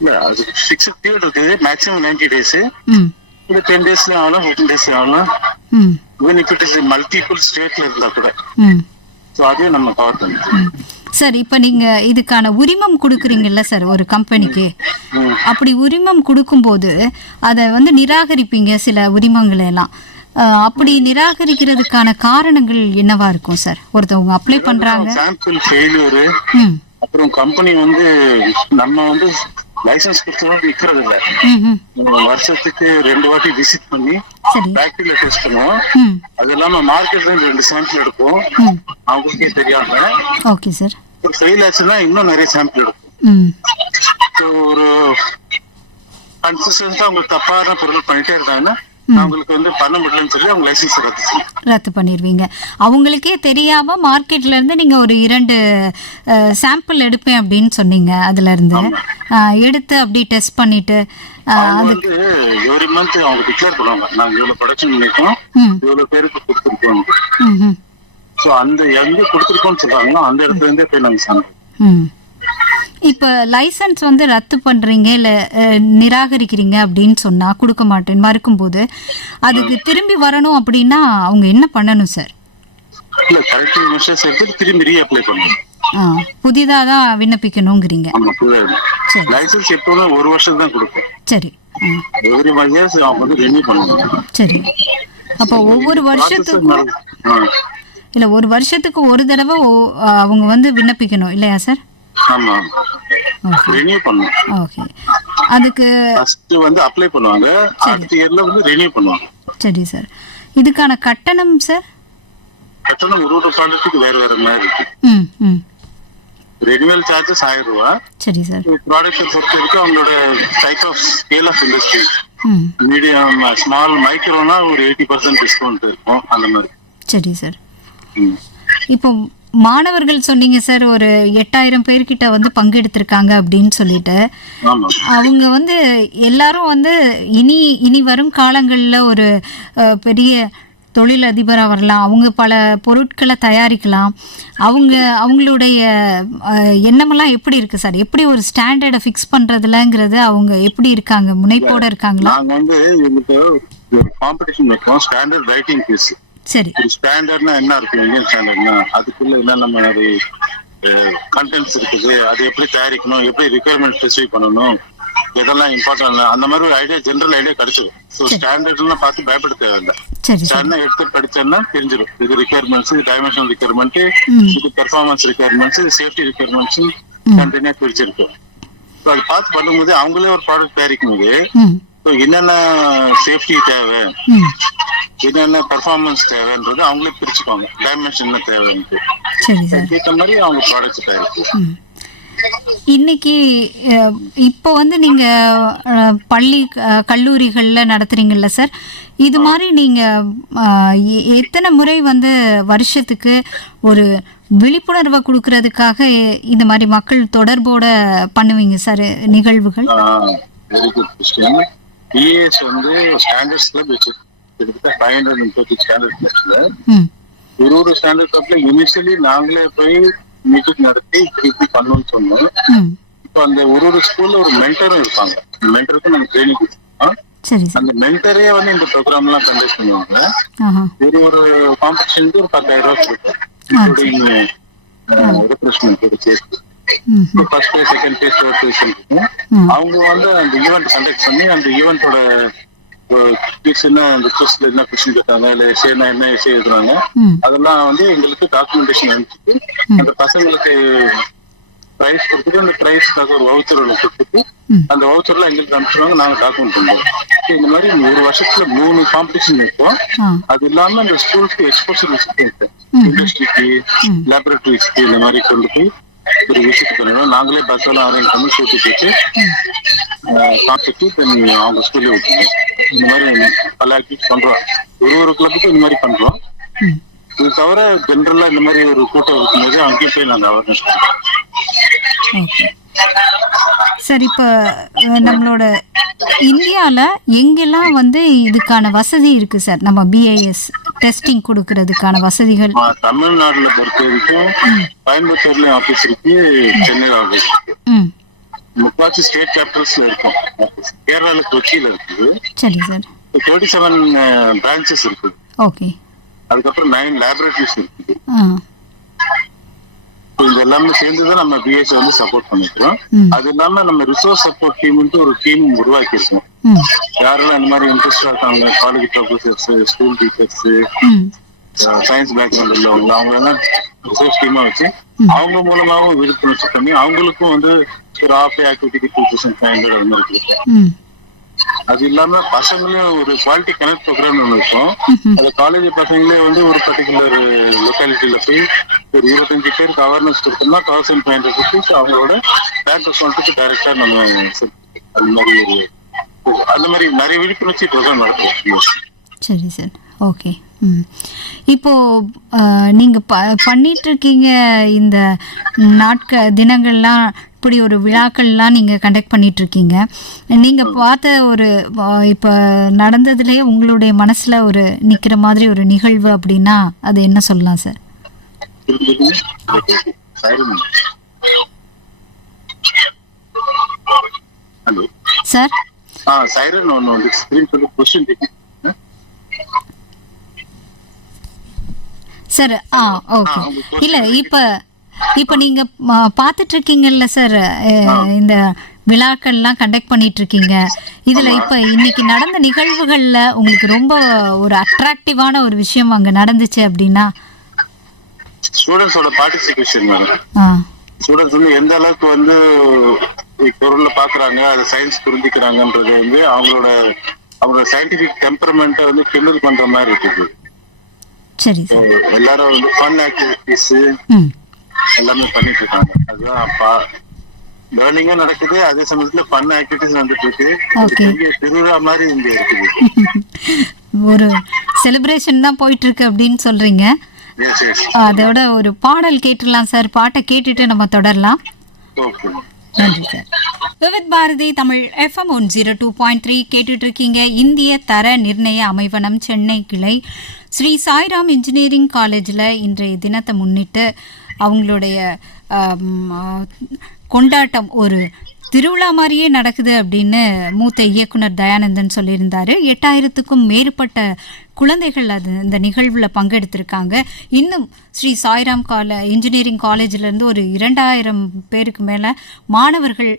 இல்ல, அது ஃபிக்ஸ்ட் பீரியட் இருக்குது. Maximum 90 days. இல்ல 10 days ஆகலாம், 15 days ஆகலாம். Even if it is multiple ஸ்டேட்ல இருந்தா கூட சோ அதையும் நம்ம கவர் பண்ணிக்கலாம். சார், இப்ப நீங்க இதுக்கான உரிமம் கொடுக்குறீங்கல்ல சார் ஒரு கம்பெனிக்கு, அப்படி உரிமம் கொடுக்கும்போது அதை வந்து நிராகரிப்பீங்க சில உரிமங்களை எல்லாம். அப்படி நிராகரிக்கிறதுக்கான காரணங்கள் என்னவா இருக்கும் சார்? ஒருத்தவங்க அப்ளை பண்றாங்க, சாம்பிள் ஃபெயிலியர், அப்புறம் கம்பெனி வந்து நம்ம வந்து லைசன்ஸ் கொடுத்தோம் விற்கிறது இல்ல, வருஷத்துக்கு 2 வாட்டி விசிட் பண்ணி ஃபேக்டரியில டெஸ்ட் பண்ணுவோம். அது இல்லாம மார்க்கெட்ல 2 சாம்பிள் எடுப்போம், அவங்களுக்கே தெரியாம. Okay sir. ஃபெயில் ஆச்சுன்னா இன்னும் நிறைய சாம்பிள் எடுப்போம். ஒரு கன்சிஸ்டன்ஸா அவங்க தப்பான பொருள் பண்ணிட்டே இருந்தாங்கன்னா அவங்களுக்கு வந்து பண்ண முடியலன்னு சொல்லி அவங்க லைசன்ஸ் ரத்து பண்ணிடுவீங்க. அவங்களுக்கே தெரியாம மார்க்கெட்ல இருந்து நீங்க ஒரு 2 சாம்பிள் எடுப்பேன் அப்படின்னு சொன்னீங்க, அதுல இருந்து எடுத்து அப்படி டெஸ்ட் பண்ணிட்டு அதுக்கு எவ்ரி மந்த் அவங்க டிக்ளேர் பண்ணுவாங்க, நாங்க இவ்வளவு ப்ரொடக்ஷன் பண்ணிருக்கோம், இவ்வளவு பேருக்கு கொடுத்துருக்கோம். சோ அந்த எங்க கொடுத்துருக்கோம்னு சொல்றாங்களோ அந்த இடத்துல இருந்தே போய் நாங்க சாப்பிடுவோம். இப்ப லைசன்ஸ் வந்து ரத்து பண்றீங்க இல்ல நிராகரிக்கிறீங்க அப்படின்னு சொன்னா, கொடுக்க மாட்டேன் மறுக்கும் போது அதுக்கு திரும்பி வரணும் அப்படின்னா அவங்க என்ன பண்ணணும் சார்? இல்ல, கரெக்டிவ் மெஷர்ஸ் எடுத்து திரும்பி ரீஅப்ளை பண்ணணும். புதிதா தான் விண்ணப்பிக்கணும்ங்கறீங்க? ஆமா, புதிதா. லைசன்ஸ் எப்பவும் 1 வருஷம் தான் கொடுப்போம். சரி. எவ்ரி 1 year அவங்க வந்து ரினியூ பண்ணுவாங்க. சரி. அப்ப ஒவ்வொரு வருஷத்துக்கும் இல்ல ஒரு வருஷத்துக்கு ஒரு தடவை அவங்க வந்து விண்ணப்பிக்கணும் இல்லையா சார்? ஆமா, ரினியூ பண்ணனும். ஓகே. அதுக்கு ஃபர்ஸ்ட் வந்து அப்ளை பண்ணுவாங்க, அடுத்த இயர்ல வந்து ரினியூ பண்ணுவாங்க. சரி சார். இதுக்கான கட்டணம் சார்? கட்டணம் ஒரு ப்ராடக்ட்டுக்கு வேற மாதிரி இருக்கு. ரெனியூவல் சார்ஜஸ் 1000 ரூபாய். சரி சார். ப்ராடக்ட் பொறுத்தவரைக்கும் அவங்களோட type of scale of industry, medium, small, மைக்ரோனா ஒரு 80% டிஸ்கவுண்ட் இருக்கும் அந்த மாதிரி. சரி சார். இப்போ மாணவர்கள் சொன்னீங்க சார், ஒரு 8000 பேர்கிட்ட வந்து பங்கெடுத்திருக்காங்க அப்படின்னு சொல்லிட்டு. ஆமா அவங்க வந்து எல்லாரும் வந்து இனி வரும் காலங்களில் ஒரு பெரிய தொழிலதிபராக வரலாம். அவங்க பல பொருட்களை தயாரிக்கலாம். அவங்களுடைய எண்ணமெல்லாம் எப்படி இருக்கு சார்? எப்படி ஒரு ஸ்டாண்டர்டை ஃபிக்ஸ் பண்றதுலங்கிறது அவங்க எப்படி இருக்காங்க? முனைப்போட இருக்காங்களா? நாங்க வந்து எங்களுக்கு ஒரு காம்படிஷன் வைப்போம், ஸ்டாண்டர்ட் ரைட்டிங் குவிஸ். சரி. ஒரு ஸ்டாண்டர்ட்னா என்ன இருக்கு, இந்தியன் ஸ்டாண்டர்ட்னா அதுக்குள்ள என்னென்ன மாதிரி கண்டென்ட்ஸ் இருக்குது, அது எப்படி தயாரிக்கணும், எப்படி ரிக்வயர்மெண்ட் ஸ்பெசிஃபை பண்ணணும், இதெல்லாம் இம்பார்ட்டன்ட், அந்த மாதிரி ஒரு ஐடியா, ஜென்ரல் ஐடியா கிடைச்சிடும். ஸோ ஸ்டாண்டர்ட்னா பார்த்து பயப்பட தேவையில்லை. ஸ்டாண்டர்ட் எடுத்து படிச்சோம்னா தெரிஞ்சிடும், இது ரிக்வயர்மெண்ட்ஸ், இது டைமென்ஷனல் ரிக்வயர்மெண்ட், இது பெர்ஃபார்மன்ஸ் ரிக்வயர்மெண்ட்ஸ், இது சேஃப்டி ரிக்வயர்மெண்ட்ஸ் கண்டினியூ பிரிச்சிருக்கு. ஸோ அது பார்த்து பண்ணும்போது அவங்களே ஒரு ப்ராடக்ட் தயாரிக்கும் போது என்னென்ன சேஃப்டி தேவை, என்னென்ன பெர்ஃபார்மன்ஸ் தேவைன்றது அவங்களே பிரிச்சுப்பாங்க, டைமென்ஷன் என்ன தேவைன்ட்டு. அதுக்கேற்ற மாதிரி அவங்க ப்ராடக்ட்ஸ் தயாரிக்கும். இன்னைக்கு இப்போ வந்து நீங்க பள்ளி கல்லூரிகள்ல நடத்துறீங்கல்ல சார், இது மாதிரி நீங்க எத்தனை முறை வந்து வருஷத்துக்கு ஒரு விழிப்புணர்வை கொடுக்கறதுக்காக இந்த மாதிரி மக்கள் தொடர்போட பண்ணுவீங்க சார் நிகழ்வுகள்? Very good question. பிஎஸ் வந்து ஸ்டாண்டர்ட்ஸ் கிளப் வச்சிருக்கு, கிட்டத்தட்ட 530 ஸ்டாண்டர்ட் கிளப்ஸ்ல. ஒரு ஸ்டாண்டர்ட் கிளப்ல இனிஷியலி நாங்களே போய் மீட்டிங் நடத்தி இப்படி பண்ணணும்னு சொன்னோம். இப்போ அந்த ஒரு ஸ்கூல்ல ஒரு மென்டரும் இருப்பாங்க. மென்டருக்கு நம்ம ட்ரைனிங் கொடுப்போம். அந்த மென்டரே வந்து இந்த ப்ரோக்ராம் எல்லாம் கண்டக்ட் பண்ணுவாங்க. ஒரு காம்படிஷனுக்கு ஒரு 10,000 ரூபாய் கொடுப்போம், இன்க்ளூடிங் ரெப்ரெசன்மெண்ட் சேர்த்து. First place, second place, third place இருக்கும். அவங்க வந்து அந்த ஈவெண்ட் கண்டக்ட் பண்ணி அந்த ஈவெண்டோட என்ன அந்த குவிஸ்ல என்ன கொஸ்டின் கேட்டாங்க, இல்ல எஸ்ஏனா என்ன எஸ்ஏ எழுதுறாங்க, அதெல்லாம் வந்து எங்களுக்கு டாக்குமெண்டேஷன் அனுப்பிச்சுட்டு அந்த பசங்களுக்கு பிரைஸ் கொடுத்துட்டு அந்த பிரைஸ்க்காக ஒரு வவுச்சர் ஒன்று கொடுத்துட்டு அந்த வவுச்சர்ல எங்களுக்கு அனுப்பிச்சுவாங்க, நாங்க டாக்குமெண்ட் பண்ணுவோம். இந்த மாதிரி ஒரு வருஷத்துல 3 காம்படிஷன் வைப்போம். அது இல்லாம இந்த ஸ்கூலுக்கு எக்ஸ்போசர் விசிட் வைப்போம், இண்டஸ்ட்ரிக்கு, லேபரேட்டரிஸ்க்கு, இந்த மாதிரி கொண்டு போய் ஒரு விசிட் பண்ணுவோம். நாங்களே பஸ் எல்லாம் அரேஞ்ச் பண்ணி கூட்டி போயிட்டு காமிச்சிட்டு அவங்க ஸ்கூல்ல வைக்கணும். இந்த மாதிரி பல ஆக்டிவிட்டி பண்றோம். ஒரு கிளப்புக்கு இந்த மாதிரி பண்றோம். இது தவிர ஜென்ரலா இந்த மாதிரி ஒரு கூட்டம் வைக்கும்போது அங்கேயும் போய் நாங்கள் அவேர்னஸ் பண்ணுறோம். சார், இப்போ நம்மளோட இந்தியாவில் எங்கெல்லாம் வந்து இதுக்கான வசதி இருக்கு சார்? நம்ம பிஐஎஸ் டெஸ்டிங் கொடுக்கறதுக்கான வசதிகள் தமிழ்நாடுல பொறுத்த வரைக்கும் கோயம்புத்தூர்லயும் ஆபீஸ் இருக்கு, சென்னையில ஆபீஸ் இருக்கு, முக்காட்சி ஸ்டேட் கேபிட்டல்ஸ்ல இருக்கும். கேரளால கொச்சியில இருக்குது. சரி சார். 37 பிரான்ச்சஸ் இருக்குது. ஓகே. அதுக்கப்புறம் 9 லேபரேட்டரிஸ் இருக்குது. இது எல்லாமே சேர்ந்துதான் நம்ம பிஎஸ் வந்து சப்போர்ட் பண்ணிக்கிறோம். அது இல்லாம நம்ம ரிசோர்ஸ் சப்போர்ட் டீம்னு ஒரு டீம் உருவாக்கி இருக்கோம். யாரெல்லாம் இந்த மாதிரி இன்ட்ரெஸ்டா இருக்காங்க, college professors, school teachers, science background உள்ளவங்க, அவங்க எல்லாம் ரிசோர்ஸ் டீமா வச்சு அவங்க மூலமாவும் விழிப்புணர்ச்சி பண்ணி அவங்களுக்கும் வந்து ஒரு ஆஃப் டே ஆக்டிவிட்டி 2500 அது மாதிரி கொடுப்போம். அது இல்லாம பசங்களையும் ஒரு குவாலிட்டி கனெக்ட் ப்ரோக்ராம் ஒன்று இருக்கும். அந்த காலேஜ் பசங்களே வந்து ஒரு பர்டிகுலர் லொக்காலிட்டியில போய் ஒரு 25 பேருக்கு அவேர்னஸ் கொடுத்தோம்னா 1500 rupees அவங்களோட பேங்க் அக்கௌண்ட்டுக்கு டைரக்டா நம்ம அந்த மாதிரி நிறைய விழிப்புணர்ச்சி ப்ரோக்ராம் நடத்துவோம். சரி சார். ஓகே. இப்போ நீங்க பண்ணிட்டு இருக்கீங்க இந்த தினங்கள்லாம், இப்படி ஒரு விழாக்கள்லாம் நீங்க கண்டக்ட் பண்ணிட்டு இருக்கீங்க. நீங்க பார்த்த ஒரு இப்போ நடந்ததுலயே உங்களுடைய மனசுல ஒரு நிக்கிற மாதிரி ஒரு நிகழ்வு அப்படின்னா அது என்ன சொல்லலாம் சார்? சார், சைரன் ஒன்னு வந்து ஸ்கிரீன் சொல்லி क्वेश्चन சார். ஓகே. இல்ல, இப்ப நீங்க பாத்துட்டு இருக்கீங்கல்ல சார், இந்த விழாக்கள்லாம் கண்டக்ட் பண்ணிட்டு இருக்கீங்க. இதுல இப்ப இன்னைக்கு நடந்த நிகழ்வுகள்ல உங்களுக்கு ரொம்ப ஒரு அட்ராக்டிவான ஒரு விஷயம் அங்க நடந்துச்சு அப்படின்னா? ஸ்டூடெண்ட்ஸோட பார்ட்டிசிபேஷன். ஸ்டூடெண்ட்ஸ் வந்து எந்த அளவுக்கு வந்து பொருளை பாக்குறாங்க, அது சயின்ஸ் புரிஞ்சுக்கிறாங்கன்றது வந்து அவங்களோட சயின்டிபிக் டெம்பரமெண்ட்டை வந்து கிண்டல் பண்ற மாதிரி இருக்குது. சரி. எல்லாரும் வந்து ஃபன் ஆக்டிவிட்டிஸ் எல்லாமே பண்ணிட்டு இருக்காங்க. அதுதான் லேர்னிங்கும் நடக்குது, அதே சமயத்துல ஃபன் ஆக்டிவிட்டிஸ் வந்துட்டு இருக்கு. திருவிழா மாதிரி இங்க இருக்குது. ஒரு செலிப்ரேஷன் தான் போயிட்டு இருக்கு அப்படின்னு சொல்றீங்க. Yes yes. அதோட ஒரு பாடல் கேட்டுடலாம் சார். பாட்டை கேட்டுட்டு நம்ம தொடரலாம். ஓகே. நன்றி சார். விவித் பாரதி தமிழ் FM 102.3 கேட்டுட்டு இருக்கீங்க. இந்திய தர நிர்ணய அமைவனம் சென்னை கிளை ஸ்ரீ சாய்ராம் இன்ஜினியரிங் காலேஜில் இன்றைய தினத்தை முன்னிட்டு அவங்களுடைய கொண்டாட்டம் ஒரு திருவிழா மாதிரியே நடக்குது அப்படின்னு மூத்த இயக்குனர் தயானந்தன் சொல்லியிருந்தாரு. 8000க்கும் மேற்பட்ட குழந்தைகள் இந்த நிகழ்வில் பங்கெடுத்திருக்காங்க. இன்னும் ஸ்ரீ சாய்ராம் இன்ஜினியரிங் காலேஜிலேருந்து ஒரு 2000 பேருக்கு மேலே மாணவர்கள்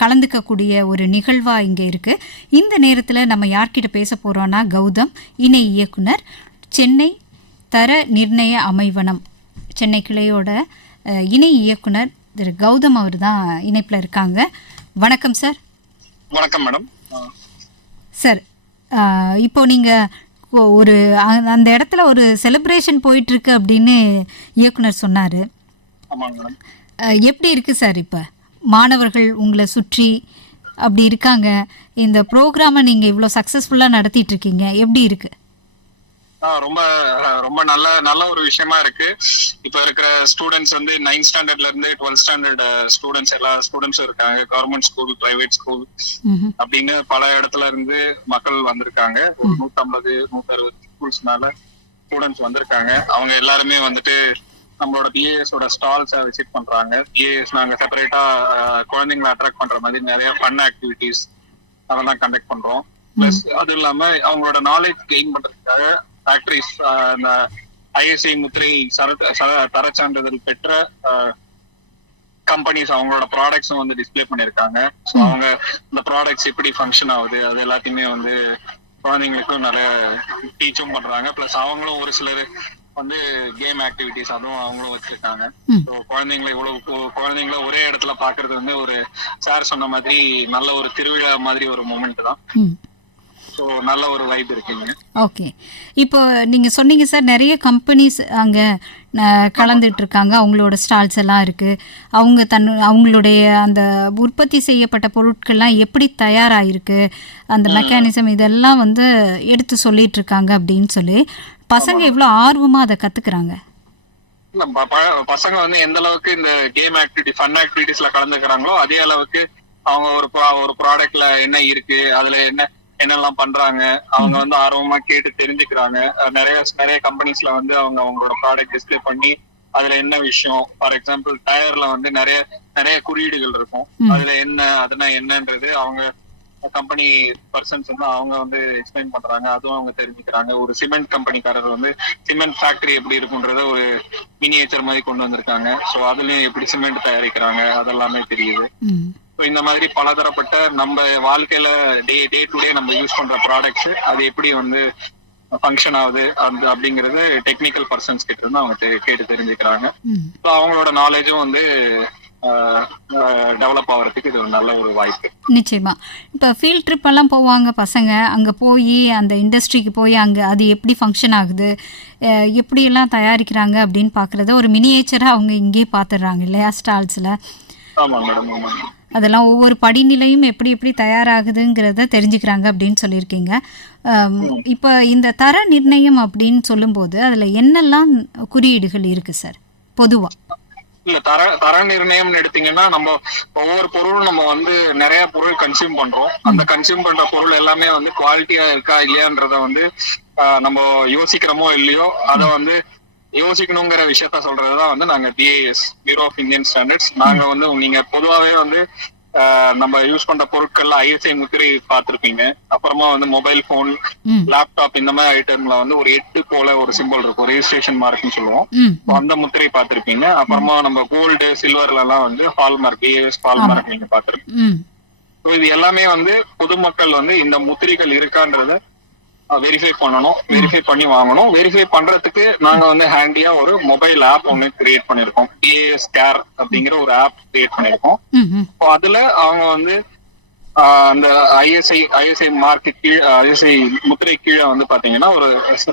கலந்துக்கக்கூடிய ஒரு நிகழ்வாக இங்கே இருக்குது. இந்த நேரத்தில் நம்ம யார்கிட்ட பேச போகிறோன்னா கௌதம், இணை இயக்குனர், சென்னை தர நிர்ணய அமைவனம் சென்னை கிளையோட இணை இயக்குனர் திரு கௌதம் அவர் தான் இணைப்பில் இருக்காங்க. வணக்கம் சார். வணக்கம் மேடம். சார், இப்போ நீங்கள் ஒரு அந்த இடத்துல ஒரு செலிப்ரேஷன் போயிட்டுருக்கு அப்படின்னு இயக்குனர் சொன்னார். ஆமாங்க மேடம். எப்படி இருக்குது சார் இப்போ மாணவர்கள் உங்களை சுற்றி அப்படி இருக்காங்க? இந்த ப்ரோக்ராமை நீங்கள் இவ்வளோ சக்ஸஸ்ஃபுல்லாக நடத்திட்டுருக்கீங்க, எப்படி இருக்குது? ரொம்ப ரொம்ப நல்ல ஒரு விஷயமா இருக்கு. இப்ப இருக்கிற ஸ்டூடெண்ட்ஸ் வந்து 9th ஸ்டாண்டர்ட்ல இருந்து 12th ஸ்டாண்டர்ட் ஸ்டூடெண்ட்ஸ் எல்லா ஸ்டூடெண்ட்ஸும் இருக்காங்க. கவர்மெண்ட் ஸ்கூல், பிரைவேட் ஸ்கூல் அப்படின்னு பல இடத்துல இருந்து மக்கள் வந்திருக்காங்க. ஒரு 150-160 ஸ்கூல்ஸ் மேல ஸ்டூடெண்ட்ஸ் வந்திருக்காங்க. அவங்க எல்லாருமே வந்துட்டு நம்மளோட பிஏஎஸோட ஸ்டால்ஸை விசிட் பண்றாங்க. பிஏஎஸ் நாங்க செப்பரேட்டா குழந்தைங்களை அட்ராக்ட் பண்ற மாதிரி நிறைய ஃபன் ஆக்டிவிட்டிஸ் அதெல்லாம் கண்டக்ட் பண்றோம். பிளஸ் அது இல்லாம அவங்களோட நாலேஜ் கெயின் பண்றதுக்காக ஃபேக்டரிஸ், அந்த ஐஎஸ்ஐ முத்திரை தர சான்றிதழ் பெற்ற கம்பெனிஸ் அவங்களோட ப்ராடக்ட்ஸும் வந்து டிஸ்பிளே பண்ணியிருக்காங்க. ஸோ அவங்க இந்த ப்ராடக்ட்ஸ் எப்படி ஃபங்க்ஷன் ஆகுது அது எல்லாத்தையுமே வந்து குழந்தைங்களுக்கும் நிறைய டீச்சும் பண்றாங்க. பிளஸ் அவங்களும் ஒரு சிலர் வந்து கேம் ஆக்டிவிட்டிஸ் அதுவும் அவங்களும் வச்சிருக்காங்க. ஸோ குழந்தைங்கள ஒரே இடத்துல பாக்குறது வந்து ஒரு சார் சொன்ன மாதிரி நல்ல ஒரு திருவிழா மாதிரி ஒரு மொமெண்ட் தான். ஸோ நல்ல ஒரு வைப் இருக்குங்க. ஓகே, இப்போ நீங்கள் சொன்னீங்க சார் நிறைய கம்பெனிஸ் அங்கே கலந்துட்டு இருக்காங்க, அவங்களோட ஸ்டால்ஸ் எல்லாம் இருக்குது. அவங்களுடைய அந்த உற்பத்தி செய்யப்பட்ட பொருட்கள்லாம் எப்படி தயாராகிருக்கு, அந்த மெக்கானிசம் இதெல்லாம் வந்து எடுத்து சொல்லிட்டு இருக்காங்க அப்படின்னு சொல்லி பசங்க எவ்வளோ ஆர்வமாக அதை கற்றுக்குறாங்க. பசங்க வந்து எந்த அளவுக்கு இந்த கேம் ஆக்டிவிட்டி, ஃபன் ஆக்டிவிட்டிஸ்ல கலந்துக்கிறாங்களோ அதே அளவுக்கு அவங்க ஒரு ப்ராடக்ட்ல என்ன இருக்கு, அதுல என்னெல்லாம் பண்றாங்க அவங்க வந்து ஆர்வமா கேட்டு தெரிஞ்சுக்கிறாங்க. நிறைய கம்பெனிஸ்ல வந்து அவங்களோட ப்ராடக்ட் டிஸ்பிளே பண்ணி அதுல என்ன விஷயம், ஃபார் எக்ஸாம்பிள் டயர்ல வந்து நிறைய குறியீடுகள் இருக்கும். அதுனா என்னன்றது அவங்க கம்பெனி பர்சன்ஸ் வந்து அவங்க வந்து எக்ஸ்பிளைன் பண்றாங்க. அதுவும் அவங்க தெரிஞ்சுக்கிறாங்க. ஒரு சிமெண்ட் கம்பெனிக்காரர் வந்து சிமெண்ட் ஃபேக்டரி எப்படி இருக்குன்றத ஒரு மினியேச்சர் மாதிரி கொண்டு வந்திருக்காங்க. ஸோ அதுலயும் எப்படி சிமெண்ட் தயாரிக்கிறாங்க அதெல்லாமே தெரியுது. ஸோ இந்த மாதிரி பலதரப்பட்ட நம்ம வாழ்க்கையில டே டு டே நம்ம யூஸ் பண்ற ப்ராடக்ட்ஸ் அது எப்படி வந்து ஃபங்க்ஷன் ஆகுது அப்படிங்கிறது டெக்னிக்கல் பர்சன்ஸ் கிட்ட இருந்து அவங்க கேட்டு தெரிஞ்சுக்கிறாங்க. ஸோ அவங்களோட நாலேஜும் வந்து டெவலப் ஆகிறதுக்கு இது ஒரு நல்ல ஒரு வாய்ப்பு. நிச்சயமா. இப்போ ஃபீல்ட் ட்ரிப் எல்லாம் போவாங்க பசங்க, அங்கே போய் அந்த இண்டஸ்ட்ரிக்கு போய் அங்கே அது எப்படி ஃபங்க்ஷன் ஆகுது, எப்படியெல்லாம் தயாரிக்கிறாங்க அப்படின்னு பார்க்குறத ஒரு மினியேச்சராக அவங்க இங்கேயே பார்த்துடுறாங்க இல்லையா ஸ்டால்ஸில். ஆமாம் மேடம், ஆமாம். அதெல்லாம் ஒவ்வொரு படிநிலையும் எப்படி தயாராகுதுங்கிறத தெரிஞ்சுக்கிறாங்க அப்படின்னு சொல்லியிருக்கீங்க. இப்போ இந்த தர நிர்ணயம் அப்படின்னு சொல்லும்போது அதில் என்னெல்லாம் குறியீடுகள் இருக்குது சார் பொதுவாக? இல்ல தர நிர்ணயம்னு எடுத்தீங்கன்னா நம்ம ஒவ்வொரு பொருளும் நம்ம வந்து நிறைய பொருள் கன்சியூம் பண்றோம். அந்த கன்சியூம் பண்ற பொருள் எல்லாமே வந்து குவாலிட்டியா இருக்கா இல்லையான்றத வந்து நம்ம யோசிக்கிறோமோ இல்லையோ அதை வந்து யோசிக்கணுங்கிற விஷயத்த சொல்றதுதான் வந்து நாங்க BIS, bureau of Indian standards. நாங்க வந்து நீங்க பொதுவாகவே வந்து நம்ம யூஸ் பண்ற பொருட்கள்ல ISI முத்திரை பார்த்திருப்பீங்க. அப்புறமா வந்து மொபைல் போன், லேப்டாப் இந்த மாதிரி ஐட்டம்ல வந்து ஒரு 8 போல ஒரு சிம்பிள் இருக்கும், ரெஜிஸ்ட்ரேஷன் மார்க்னு சொல்லுவோம். அந்த முத்திரை பார்த்திருப்பீங்க. அப்புறமா நம்ம கோல்டு, சில்வர்ல எல்லாம் வந்து ஹால்மார்க், BIS ஹால்மார்க் நீங்க பார்த்திருப்பீங்க. இது எல்லாமே வந்து பொதுமக்கள் வந்து இந்த முத்திரைகள் இருக்கான்றத வெரிஃபை பண்ணணும், வெரிஃபை பண்ணி வாங்கணும். வெரிஃபை பண்றதுக்கு நாங்க வந்து ஹேண்டியா ஒரு மொபைல் ஆப் ஒண்ணு கிரியேட் பண்ணிருக்கோம். BIS கேர் அப்படிங்கிற ஒரு ஆப் கிரியேட் பண்ணிருக்கோம். அதுல அவங்க வந்து அந்த ஐஎஸ்ஐ மார்க்கு கீழே, ISI முத்திரை கீழே வந்து பாத்தீங்கன்னா ஒரு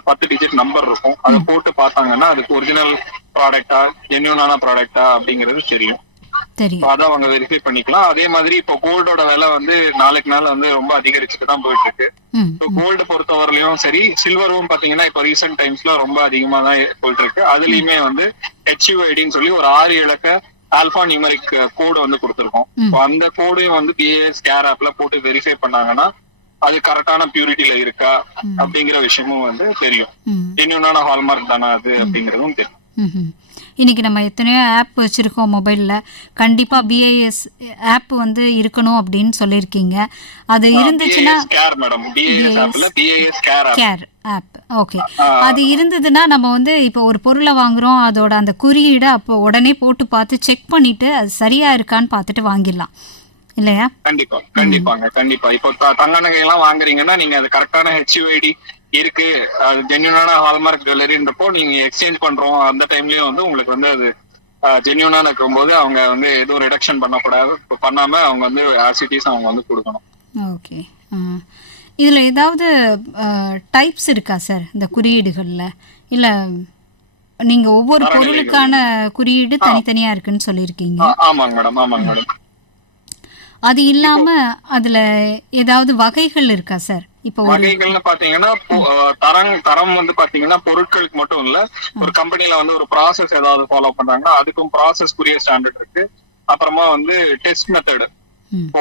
10 டிஜிட் நம்பர் இருக்கும். அதை போட்டு பார்த்தாங்கன்னா அதுக்கு ஒரிஜினல் ப்ராடக்டா ஜென்யூனான ப்ராடக்டா அப்படிங்கிறது தெரியும். தெரியும். அதை அவங்க வெரிஃபை பண்ணிக்கலாம். அதே மாதிரி இப்போ கோல்டோட விலை வந்து நாளுக்கு நாள் வந்து ரொம்ப அதிகரிச்சுட்டு தான் போயிட்டு இருக்கு. கோல்டு பொறுத்தவரையிலும் சரி, சில்வரும் பாத்தீங்கன்னா இப்போ ரீசெண்ட் டைம்ஸ்ல ரொம்ப அதிகமா தான் போயிட்டு இருக்கு. அதுலயுமே வந்து HUIDன்னு சொல்லி ஒரு 6 இலக்க ஆல்பா நியூமரிக் கோடு வந்து கொடுத்துருக்கோம். அந்த கோடையும் வந்து BIS கேர் ஆப்ல போட்டு வெரிஃபை பண்ணாங்கன்னா அது கரெக்டான பியூரிட்டில இருக்கா அப்படிங்கிற விஷயமும் வந்து தெரியும். ஜென்யூனான ஹால்மார்க் தானா அது அப்படிங்கறதும் தெரியும். இன்னைக்கு நம்ம எத்தனையோ ஆப் வச்சிருக்கோம் மொபைல்ல, கண்டிப்பா BIS ஆப் வந்து இருக்கணும் அப்படின்னு சொல்லியிருக்கீங்க. அது இருந்துச்சுன்னா கேர் ஆப், ஓகே, அது இருந்ததுன்னா நம்ம வந்து இப்போ ஒரு பொருளை வாங்குறோம், அதோட அந்த குறியீடை அப்போ உடனே போட்டு பார்த்து செக் பண்ணிட்டு அது சரியா இருக்கான்னு பார்த்துட்டு வாங்கிடலாம் இல்லையா? கண்டிப்பா. இப்போ தங்க நகை எல்லாம் வாங்குறீங்கன்னா நீங்க அது கரெக்டான HUID இருக்கு, அது ஜென்யூனான ஹால்மார்க் ஜுவல்லரின்றப்போ நீங்க எக்ஸ்சேஞ்ச் பண்றோம் அந்த டைம்லயும் வந்து உங்களுக்கு வந்து அது ஜென்யூனா இருக்கும்போது அவங்க வந்து எதுவும் ரிடக்ஷன் பண்ணக்கூடாது, பண்ணாம அவங்க வந்து ஆசிட்டிஸ் அவங்க வந்து கொடுக்கணும். ஓகே, இதுல ஏதாவது டைப்ஸ் இருக்கா சார் இந்த குறியீடுகள்ல? இல்ல நீங்க ஒவ்வொரு பொருளுக்கான குறியீடு தனித்தனியா இருக்குன்னு சொல்லியிருக்கீங்க. ஆமாங்க மேடம். அது இல்லாம அதுல ஏதாவது வகைகள் இருக்கா சார்? இப்போ வகைகள்னு பாத்தீங்கன்னா தரம் வந்து பாத்தீங்கன்னா பொருட்களுக்கு மட்டும் இல்ல, ஒரு கம்பெனில வந்து ஒரு ப்ராசஸ் ஏதாவது ஃபாலோ பண்றாங்கன்னா அதுக்கும் ப்ராசஸ்க்குரிய ஸ்டாண்டர்ட் இருக்கு. அப்புறமா வந்து டெஸ்ட் மெத்தட்,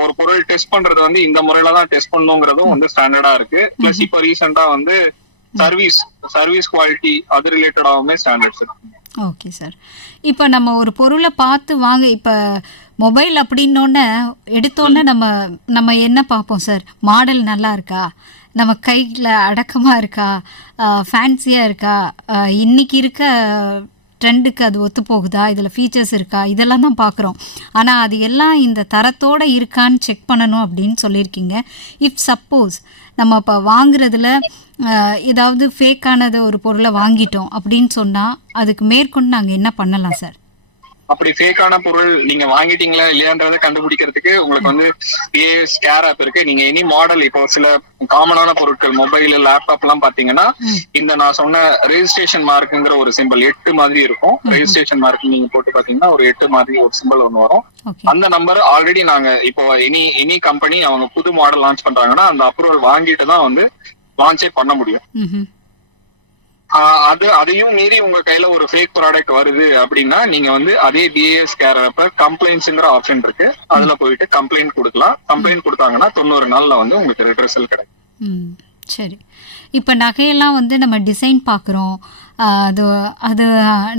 ஒரு பொருள் டெஸ்ட் பண்றது வந்து இந்த முறையில தான் டெஸ்ட் பண்ணுங்கிறதும் வந்து ஸ்டாண்டர்டா இருக்கு. பிளஸ் இப்போ ரீசெண்டா வந்து சர்வீஸ் குவாலிட்டி அது ரிலேட்டடாவுமே ஸ்டாண்டர்ட்ஸ் இருக்கு. ஓகே சார், இப்போ நம்ம ஒரு பொருளை பார்த்து வாங்க, இப்போ மொபைல் அப்படின்னோடனே எடுத்தோடனே நம்ம என்ன பார்ப்போம் சார்? மாடல் நல்லா இருக்கா, நம்ம கையில் அடக்கமாக இருக்கா, ஃபேன்சியாக இருக்கா, இன்னைக்கு இருக்க ட்ரெண்டுக்கு அது ஒத்து போகுதா, இதில் ஃபீச்சர்ஸ் இருக்கா, இதெல்லாம் தான் பார்க்குறோம். ஆனால் அது எல்லாம் இந்த தரத்தோடு இருக்கான்னு செக் பண்ணணும் அப்படின்னு சொல்லியிருக்கீங்க. இஃப் சப்போஸ் நம்ம இப்போ வாங்குறதுல ஏதாவது ஃபேக்கானது ஒரு பொருளை வாங்கிட்டோம் அப்படின்னு சொன்னால் அதுக்கு மேற்கொண்டு நாங்கள் என்ன பண்ணலாம் சார்? அப்படி ஃபேக்கான பொருள் நீங்க வாங்கிட்டீங்களா இல்லையான்றதை கண்டுபிடிக்கிறதுக்கு உங்களுக்கு வந்து BIS கேர் ஆப் இருக்கு. நீங்க எனி மாடல், இப்போ சில காமனான பொருட்கள் மொபைல் லேப்டாப் எல்லாம் பாத்தீங்கன்னா இந்த நான் சொன்ன ரெஜிஸ்ட்ரேஷன் மார்க்குங்கிற ஒரு சிம்பிள் 8 மாதிரி இருக்கும். ரெஜிஸ்ட்ரேஷன் மார்க் நீங்க போட்டு பாத்தீங்கன்னா ஒரு 8 மாதிரி ஒரு சிம்பிள் ஒன்று வரும். அந்த நம்பர் ஆல்ரெடி நாங்க இப்போ எனி கம்பெனி அவங்க புது மாடல் லான்ச் பண்றாங்கன்னா அந்த அப்ரூவல் வாங்கிட்டு தான் வந்து லான்ச்சே பண்ண முடியும். அதையும் மீறி உங்க கையில ஒரு ஃபேக் ப்ராடக்ட் வருது அப்படின்னா நீங்க வந்து அதே BIS கேர் ஆப்ல கம்ப்ளைண்ட்ஸ்ங்கிற ஆப்ஷன் இருக்கு, அதுல போயிட்டு கம்ப்ளைண்ட் கொடுக்கலாம். கம்ப்ளைண்ட் கொடுத்தாங்கன்னா 90 நாள்ல வந்து உங்களுக்கு ரிட்ரஸல் கிடைக்கும். சரி, இப்போ நகையெல்லாம் வந்து நம்ம டிசைன் பார்க்குறோம், அது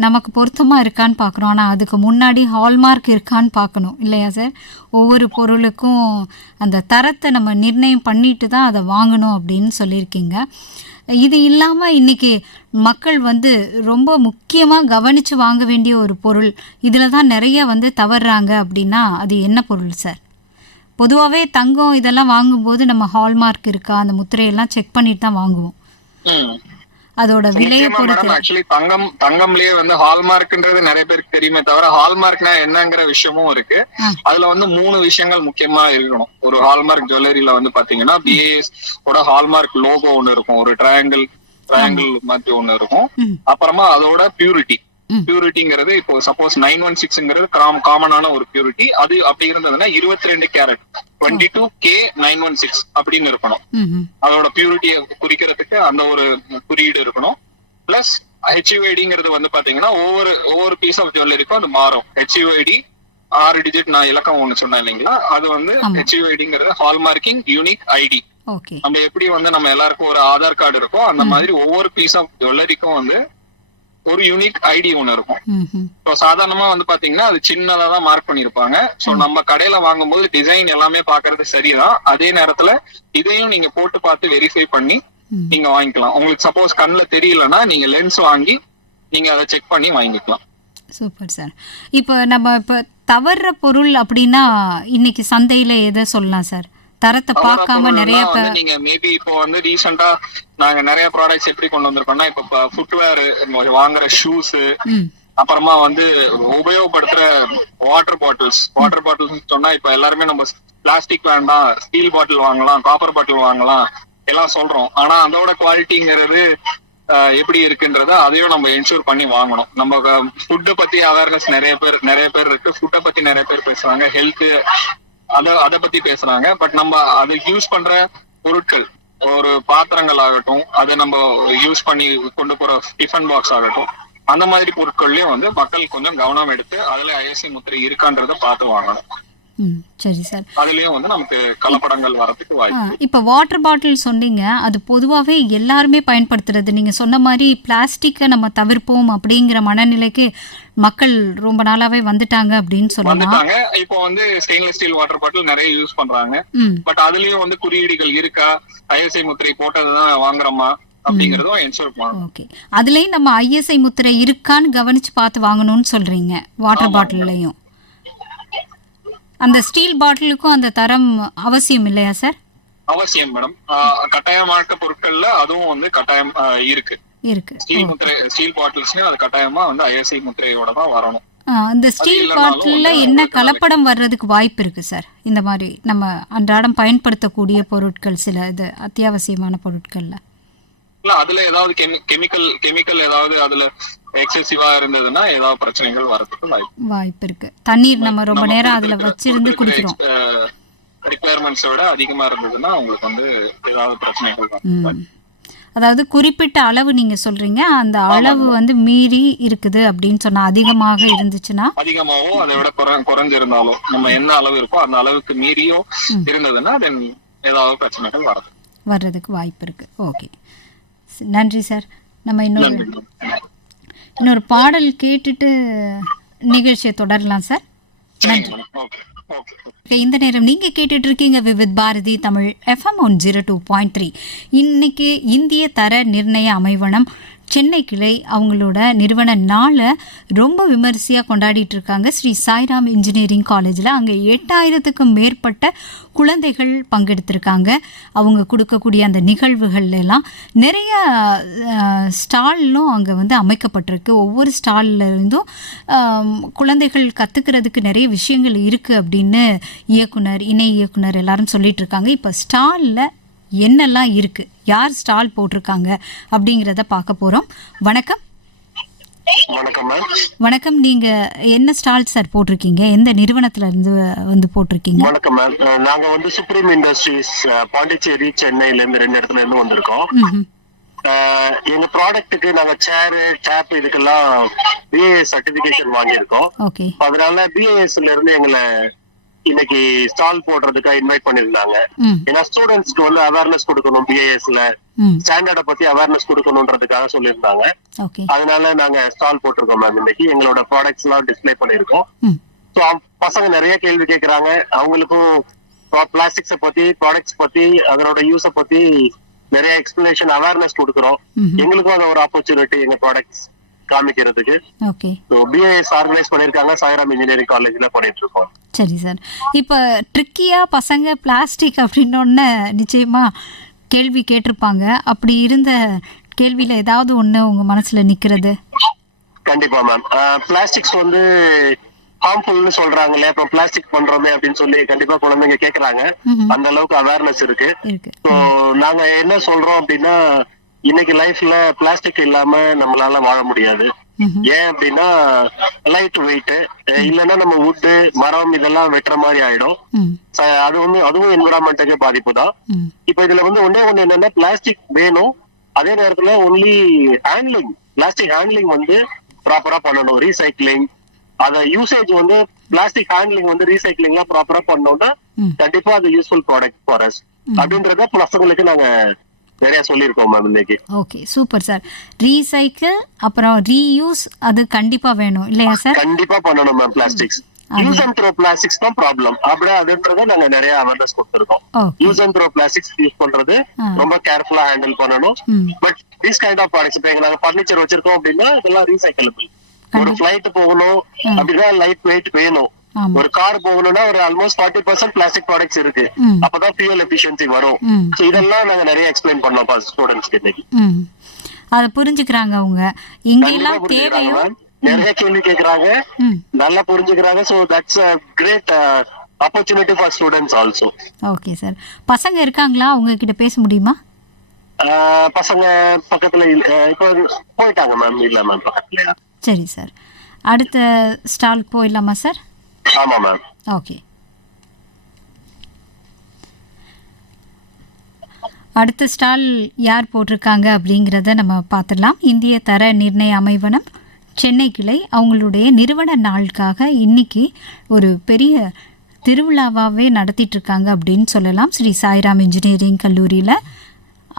நமக்கு பொருத்தமாக இருக்கான்னு பார்க்குறோம். ஆனால் அதுக்கு முன்னாடி ஹால்மார்க் இருக்கான்னு பார்க்கணும் இல்லையா சார்? ஒவ்வொரு பொருளுக்கும் அந்த தரத்தை நம்ம நிர்ணயம் பண்ணிட்டு தான் அதை வாங்கணும் அப்படின்னு சொல்லியிருக்கீங்க. இது இல்லாமல் இன்னைக்கு மக்கள் வந்து ரொம்ப முக்கியமாக கவனித்து வாங்க வேண்டிய ஒரு பொருள், இதில் தான் நிறைய வந்து தவறுறாங்க அப்படின்னா அது என்ன பொருள் சார்? பொதுவாகவே தங்கம் இதெல்லாம் வாங்கும்போது நம்ம ஹால்மார்க் இருக்கா அந்த முத்திரையெல்லாம் செக் பண்ணிட்டு தான் வாங்குவோம். அதோட விலையை பொறுத்து ஆக்சுவலி தங்கம்லயே வந்து ஹால்மார்க்ன்றது நிறைய பேருக்கு தெரியுமே தவிர ஹால்மார்க்னா என்னங்கிற விஷயமும் இருக்கு. அதுல வந்து 3 விஷயங்கள் முக்கியமா இருக்கணும். ஒரு ஹால்மார்க் ஜுவல்லரியில வந்து பாத்தீங்கன்னா BIS ஓட ஹால்மார்க் லோகோ ஒண்ணு இருக்கும், ஒரு ட்ரையாங்கிள் மாதிரி ஒண்ணு இருக்கும். அப்புறமா அதோட பியூரிட்டிங்கிறது இப்போ சப்போஸ் 916ங்கிறது காமனான ஒரு பியூரிட்டி, அது அப்படி இருந்ததுன்னா 22 கேரட் 22K916 அப்படின்னு இருக்கணும். அதோட பியூரிட்டியை குறிக்கிறதுக்கு அந்த ஒரு குறியீடு இருக்கணும். பிளஸ் HUIDங்கிறது வந்து பாத்தீங்கன்னா ஒவ்வொரு பீஸ் ஆஃப் ஜுவல்லரிக்கும் அது மாறும். HUID 6 டிஜிட் நான் இலக்கம் ஒண்ணு சொன்னேன் இல்லைங்களா, அது வந்து HUIDங்கிறது ஹால்மார்க்கிங் யூனிக் ஐடி. நம்ம எப்படி வந்து நம்ம எல்லாருக்கும் ஒரு ஆதார் கார்டு இருக்கோ அந்த மாதிரி ஒவ்வொரு பீஸ் ஆஃப் ஜுவல்லரிக்கும் வந்து ஒரு யூனிக் ஐடி ஒண்ணு இருக்கும். ஸோ சாதாரணமா வந்து பாத்தீங்கன்னா அது சின்னதா தான் மார்க் பண்ணிருப்பாங்க. ஸோ நம்ம கடையில வாங்கும்போது டிசைன் எல்லாமே பாக்குறது சரிதான், அதே நேரத்துல இதையும் நீங்க போட்டு பார்த்து வெரிஃபை பண்ணி நீங்க வாங்கிக்கலாம். உங்களுக்கு சப்போஸ் கண்ணில் தெரியலன்னா நீங்க லென்ஸ் வாங்கி நீங்க அதை செக் பண்ணி வாங்கிக்கலாம். Super sir. இப்போ நம்ம தவறுற பொருள் அப்படின்னா இன்னைக்கு சந்தையில எதை சொல்லலாம் சார்? தரத்தை பார்க்காம நிறைய நீங்க மேபி இப்போ வந்து ரீசெண்டா நாங்க நிறைய ப்ராடக்ட்ஸ் எப்படி கொண்டு வந்திருக்கோம்னா, இப்ப ஃபுட்வேர் வாங்குற ஷூஸ், அப்புறமா வந்து உபயோகப்படுத்துற வாட்டர் பாட்டில்ஸ் சொன்னா இப்ப எல்லாருமே நம்ம பிளாஸ்டிக் வேண்டாம், ஸ்டீல் பாட்டில் வாங்கலாம், காப்பர் பாட்டில் வாங்கலாம் எல்லாம் சொல்றோம். ஆனா அதோட குவாலிட்டிங்கிறது எப்படி இருக்குன்றத அதையும் நம்ம என்ஷூர் பண்ணி வாங்கணும். நம்ம ஃபுட்டை பத்தி அவேர்னஸ் நிறைய பேர் இருக்கு. ஃபுட்டை பத்தி நிறைய பேர் பேசுறாங்க, ஹெல்த் அதை பத்தி பேசுறாங்க. பட் நம்ம அதை யூஸ் பண்ற பொருட்கள், ஒரு பாத்திரங்கள் ஆகட்டும், அதை நம்ம யூஸ் பண்ணி கொண்டு போற டிஃபன் பாக்ஸ் ஆகட்டும், அந்த மாதிரி பொருட்கள்லயும் வந்து மக்கள் கொஞ்சம் கவனம் எடுத்து அதுல ஐஎஸ்ஐ முத்திரை இருக்கான்றத பார்த்து வாங்கணும். சரி சார். அதுலயும் வந்து நமக்கு கலப்படங்கள் வரதுக்கு வாய்ப்பு. இப்போ வாட்டர் பாட்டில் சொன்னீங்க, அது பொதுவாகவே எல்லாருமே பயன்படுத்துறது. நீங்க சொன்ன மாதிரி பிளாஸ்டிக்கை நம்ம தவிர்ப்போம் அப்படிங்கிற மனநிலைக்கு மக்கள் ரொம்ப நாளாவே வந்துட்டாங்க அப்படின்னு சொல்லலாம். இப்போ வந்து ஸ்டெயின்லெஸ் ஸ்டீல் வாட்டர் பாட்டில் நிறைய யூஸ் பண்றாங்க. பட் அதுலயும் வந்து குறியீடுகள் இருக்கா, ஐஎஸ்ஐ முத்திரை போட்டதுதான் வாங்குறோமா அப்படிங்கறதும் என்ஷூர் பண்ணணும். ஓகே, அதுலயும் நம்ம ஐஎஸ்ஐ முத்திரை இருக்கான்னு கவனிச்சு பார்த்து வாங்கணும்னு சொல்றீங்க. வாட்டர் பாட்டில்லையும் அந்த ஸ்டீல் பாட்டிலுக்கும் அந்த தரம் அவசியம் இல்லையா சார்? அவசியம் மேடம். கட்டாயமாக்க பொருட்கள்ல அதுவும் வந்து கட்டாயம் இருக்கு. ஸ்டீல் பாட்டில்ஸ்லயும் அது கட்டாயமா வந்து ஐஎஸ்ஐ முத்திரையோட தான் வரணும். அந்த ஸ்டீல் பாட்டில்ல என்ன கலப்படம் வர்றதுக்கு வாய்ப்பு இருக்கு சார்? இந்த மாதிரி நம்ம அன்றாடம் பயன்படுத்தக்கூடிய பொருட்கள், சில இது அத்தியாவசியமான பொருட்கள்ல இல்ல அதுல ஏதாவது கெமிக்கல் ஏதாவது அதுல எக்ஸசிவா இருந்ததுன்னா ஏதாவது பிரச்சனைகள் வரதுக்கு வாய்ப்பு இருக்கு. தண்ணீர் நம்ம ரொம்ப நேரம் அதுல வச்சிருந்து குடிக்கிறோம், ரிக்வயர்மெண்ட்ஸை விட அதிகமா இருந்ததுன்னா உங்களுக்கு வந்து ஏதாவது பிரச்சனைகள் வரும். அதாவது குறிப்பிட்ட அளவு நீங்க சொல்றீங்க, அந்த அளவு வந்து மீறி இருக்குது அப்படின்னு சொன்னா, அதிகமாக இருந்துச்சுன்னா, அதிகமாவோ அதை விட குறைஞ்சிருந்தாலும் நம்ம என்ன அளவு இருக்கோ அந்த அளவுக்கு மீறியோ இருந்ததுன்னா தென் ஏதாவது பிரச்சனைகள் வர்றதுக்கு வாய்ப்பு இருக்கு. ஓகே, நன்றி சார். நம்ம இன்னொரு பாடல் கேட்டுட்டு நிகழ்ச்சியை தொடரலாம் சார். நன்றி. இந்த நேரம் நீங்க கேட்டுட்டு இருக்கீங்க விவித் பாரதி தமிழ் FM 102.3. இன்னைக்கு இந்திய தர நிர்ணய அமைவனம் சென்னை கிளை அவங்களோட நிறுவன நாளை ரொம்ப விமரிசையாக கொண்டாடிட்டு இருக்காங்க ஸ்ரீ சாய்ராம் இன்ஜினியரிங் காலேஜில். அங்கே 8000க்கும் மேற்பட்ட குழந்தைகள் பங்கெடுத்திருக்காங்க. அவங்க கொடுக்கக்கூடிய அந்த நிகழ்வுகள்லாம் நிறைய ஸ்டாலும் அங்கே வந்து அமைக்கப்பட்டிருக்கு. ஒவ்வொரு ஸ்டால்லேருந்தும் குழந்தைகள் கற்றுக்கிறதுக்கு நிறைய விஷயங்கள் இருக்குது அப்படின்னு இணை இயக்குனர் எல்லாரும் சொல்லிட்டு இருக்காங்க. இப்போ ஸ்டாலில் என்னெல்லாம் இருக்கு, யார் ஸ்டால் போட்டிருக்காங்க அப்படிங்கிறத பார்க்க போறோம். வணக்கம். வணக்கம், நீங்க என்ன ஸ்டால் சார் போட்டிருக்கீங்க? எந்த நிறுவனத்துல இருந்து வந்து போட்டிருக்கீங்க? வணக்கம் மேம், நாங்க வந்து சுப்ரீம் இண்டஸ்ட்ரீஸ் பாண்டிச்சேரி, சென்னையில இருந்து 2 இடத்துல இருந்து வந்திருக்கோம். எங்க ப்ராடக்ட்டுக்கு நாங்க சேர், டேப் இதுக்கெல்லாம் பிஏஎஸ் சர்டிபிகேஷன் வாங்கியிருக்கோம். அதனால பிஏஎஸ்ல இருந்து எங்களை இன்னைக்கு ஸ்டால் போடுறதுக்காக இன்வைட் பண்ணிருந்தாங்க. ஏன்னா ஸ்டூடெண்ட்ஸ்க்கு வந்து அவேர்னஸ் கொடுக்கணும், பிஏஎஸ்ல ஸ்டாண்டர்ட பத்தி அவேர்னஸ் கொடுக்கணும்ன்றதுக்காக சொல்லியிருந்தாங்க. அதனால நாங்க ஸ்டால் போட்டிருக்கோம் மேம். இன்னைக்கு எங்களோட ப்ராடக்ட்ஸ் எல்லாம் டிஸ்பிளே பண்ணிருக்கோம். ஸோ பசங்க நிறைய கேள்வி கேட்கறாங்க. அவங்களுக்கும் பிளாஸ்டிக்ஸ பத்தி, ப்ராடக்ட்ஸ் பத்தி, அதனோட யூஸ பத்தி நிறைய எக்ஸ்பிளனேஷன், அவேர்னஸ் கொடுக்குறோம். எங்களுக்கும் அது ஒரு ஆப்பர்ச்சுனிட்டி எங்க ப்ராடக்ட்ஸ் காமிக்கிறதுக்கு. ஓகே, சோ பிஏஎஸ் ஆர்கனைஸ் பண்ணிருக்காங்க, சாய்ராம் இன்ஜினியரிங் காலேஜ்ல பண்ணிட்டு இருக்கோம். சரி சார். இப்ப ட்ரிக்கியா பசங்க பிளாஸ்டிக் அப்படின்னோடனே நிச்சயமா கேள்வி கேட்டிருப்பாங்க. அப்படி இருந்த கேள்வியில ஏதாவது ஒண்ணு உங்க மனசுல நிக்கிறது? கண்டிப்பா மேம். பிளாஸ்டிக்ஸ் வந்து ஹார்ம்ஃபுல்னு சொல்றாங்களே, அப்புறம் பிளாஸ்டிக் பண்றோமே அப்படின்னு சொல்லி கண்டிப்பா குழந்தைங்க கேக்குறாங்க. அந்த அளவுக்கு அவேர்னஸ் இருக்கு. சோ நாங்க என்ன சொல்றோம் அப்படின்னா, இன்னைக்கு லைஃப்ல பிளாஸ்டிக் இல்லாம நம்மளால வாழ முடியாது. ஏன் அப்படின்னா லைட் வெயிட், இல்லைன்னா நம்ம வுட்டு, மரம் இதெல்லாம் வெட்டுற மாதிரி ஆயிடும். அது வந்து அதுவும் என்விரான்மெண்ட்டுக்கு பாதிப்பு தான். இப்ப இதுல வந்து ஒன்னே ஒண்ணு என்னன்னா, பிளாஸ்டிக் வேணும், அதே நேரத்துல ஒன்லி ஹேண்ட்லிங், பிளாஸ்டிக் ஹேண்ட்லிங் வந்து ப்ராப்பரா பண்ணணும். ரீசைக்ளிங், அத யூசேஜ் வந்து பிளாஸ்டிக் ஹேண்ட்லிங் வந்து ரீசைக்ளிங்லாம் ப்ராப்பரா பண்ணோம்னா கண்டிப்பா அது யூஸ்ஃபுல் ப்ராடக்ட் ஃபார் அஸ் அப்படின்றத பசங்களுக்கு நாங்க நிறைய சொல்லியிருக்கோம் மேம் இன்னைக்கு. Okay, super sir. ரீசைக்கிள் அப்புறம் ரீயூஸ் அது கண்டிப்பா வேணும் இல்லையா சார்? கண்டிப்பா பண்ணணும் ma'am. Plastics use and throw plastics தான் ப்ராப்ளம். அப்படியே அதுன்றத நாங்க நிறைய அவேர்னஸ் கொடுத்திருக்கோம். Use and throw plastics use பண்றது ரொம்ப கேர்ஃபுல்லா ஹேண்டில் பண்ணணும். But this kind of products, இப்ப நாங்க பர்னிச்சர் வச்சிருக்கோம் அப்படின்னா இதெல்லாம் ரீசைக்கிளபிள். ஒரு ஃபிளைட் போகணும் அப்படின்னா லைட் வெயிட் வேணும். ஒரு கார் போகணும்னா ஒரு ஆல்மோஸ்ட் 40% பிளாஸ்டிக் ப்ராடக்ட்ஸ் இருக்கு. அப்பதான் ஃபியூல் எஃபிஷியன்சி வரும். சோ இதெல்லாம் நாங்க நிறைய எக்ஸ்பிளைன் பண்ணோம் ஸ்டூடண்ட்ஸ்க்கு இன்னைக்கு. அத புரிஞ்சுக்கிறாங்க அவங்க. எங்கெல்லாம் தேவையோ நிறைய கேள்வி கேக்குறாங்க, நல்லா புரிஞ்சுக்கிறாங்க. So that's a great opportunity for students also. Okay sir. பசங்க இருக்காங்களா, அவங்க கிட்ட பேச முடியுமா? பசங்க பக்கத்துல இப்போ போயிட்டாங்க மேம். இல்ல மேம் பக்கத்துல. சரி சார், அடுத்த ஸ்டால் போயிடலாமா சார்? ஆமா மேம். ஓகே, அடுத்த ஸ்டால் யார் போட்டிருக்காங்க அப்படிங்கிறத நம்ம பார்த்துடலாம். இந்திய தர நிர்ணய அமைவனம் சென்னை கிளை அவங்களுடைய நிறுவன நாளுக்காக இன்னைக்கு ஒரு பெரிய திருவிழாவாகவே நடத்திட்டு இருக்காங்க அப்படின்னு சொல்லலாம். ஸ்ரீ சாய்ராம் இன்ஜினியரிங் கல்லூரியில்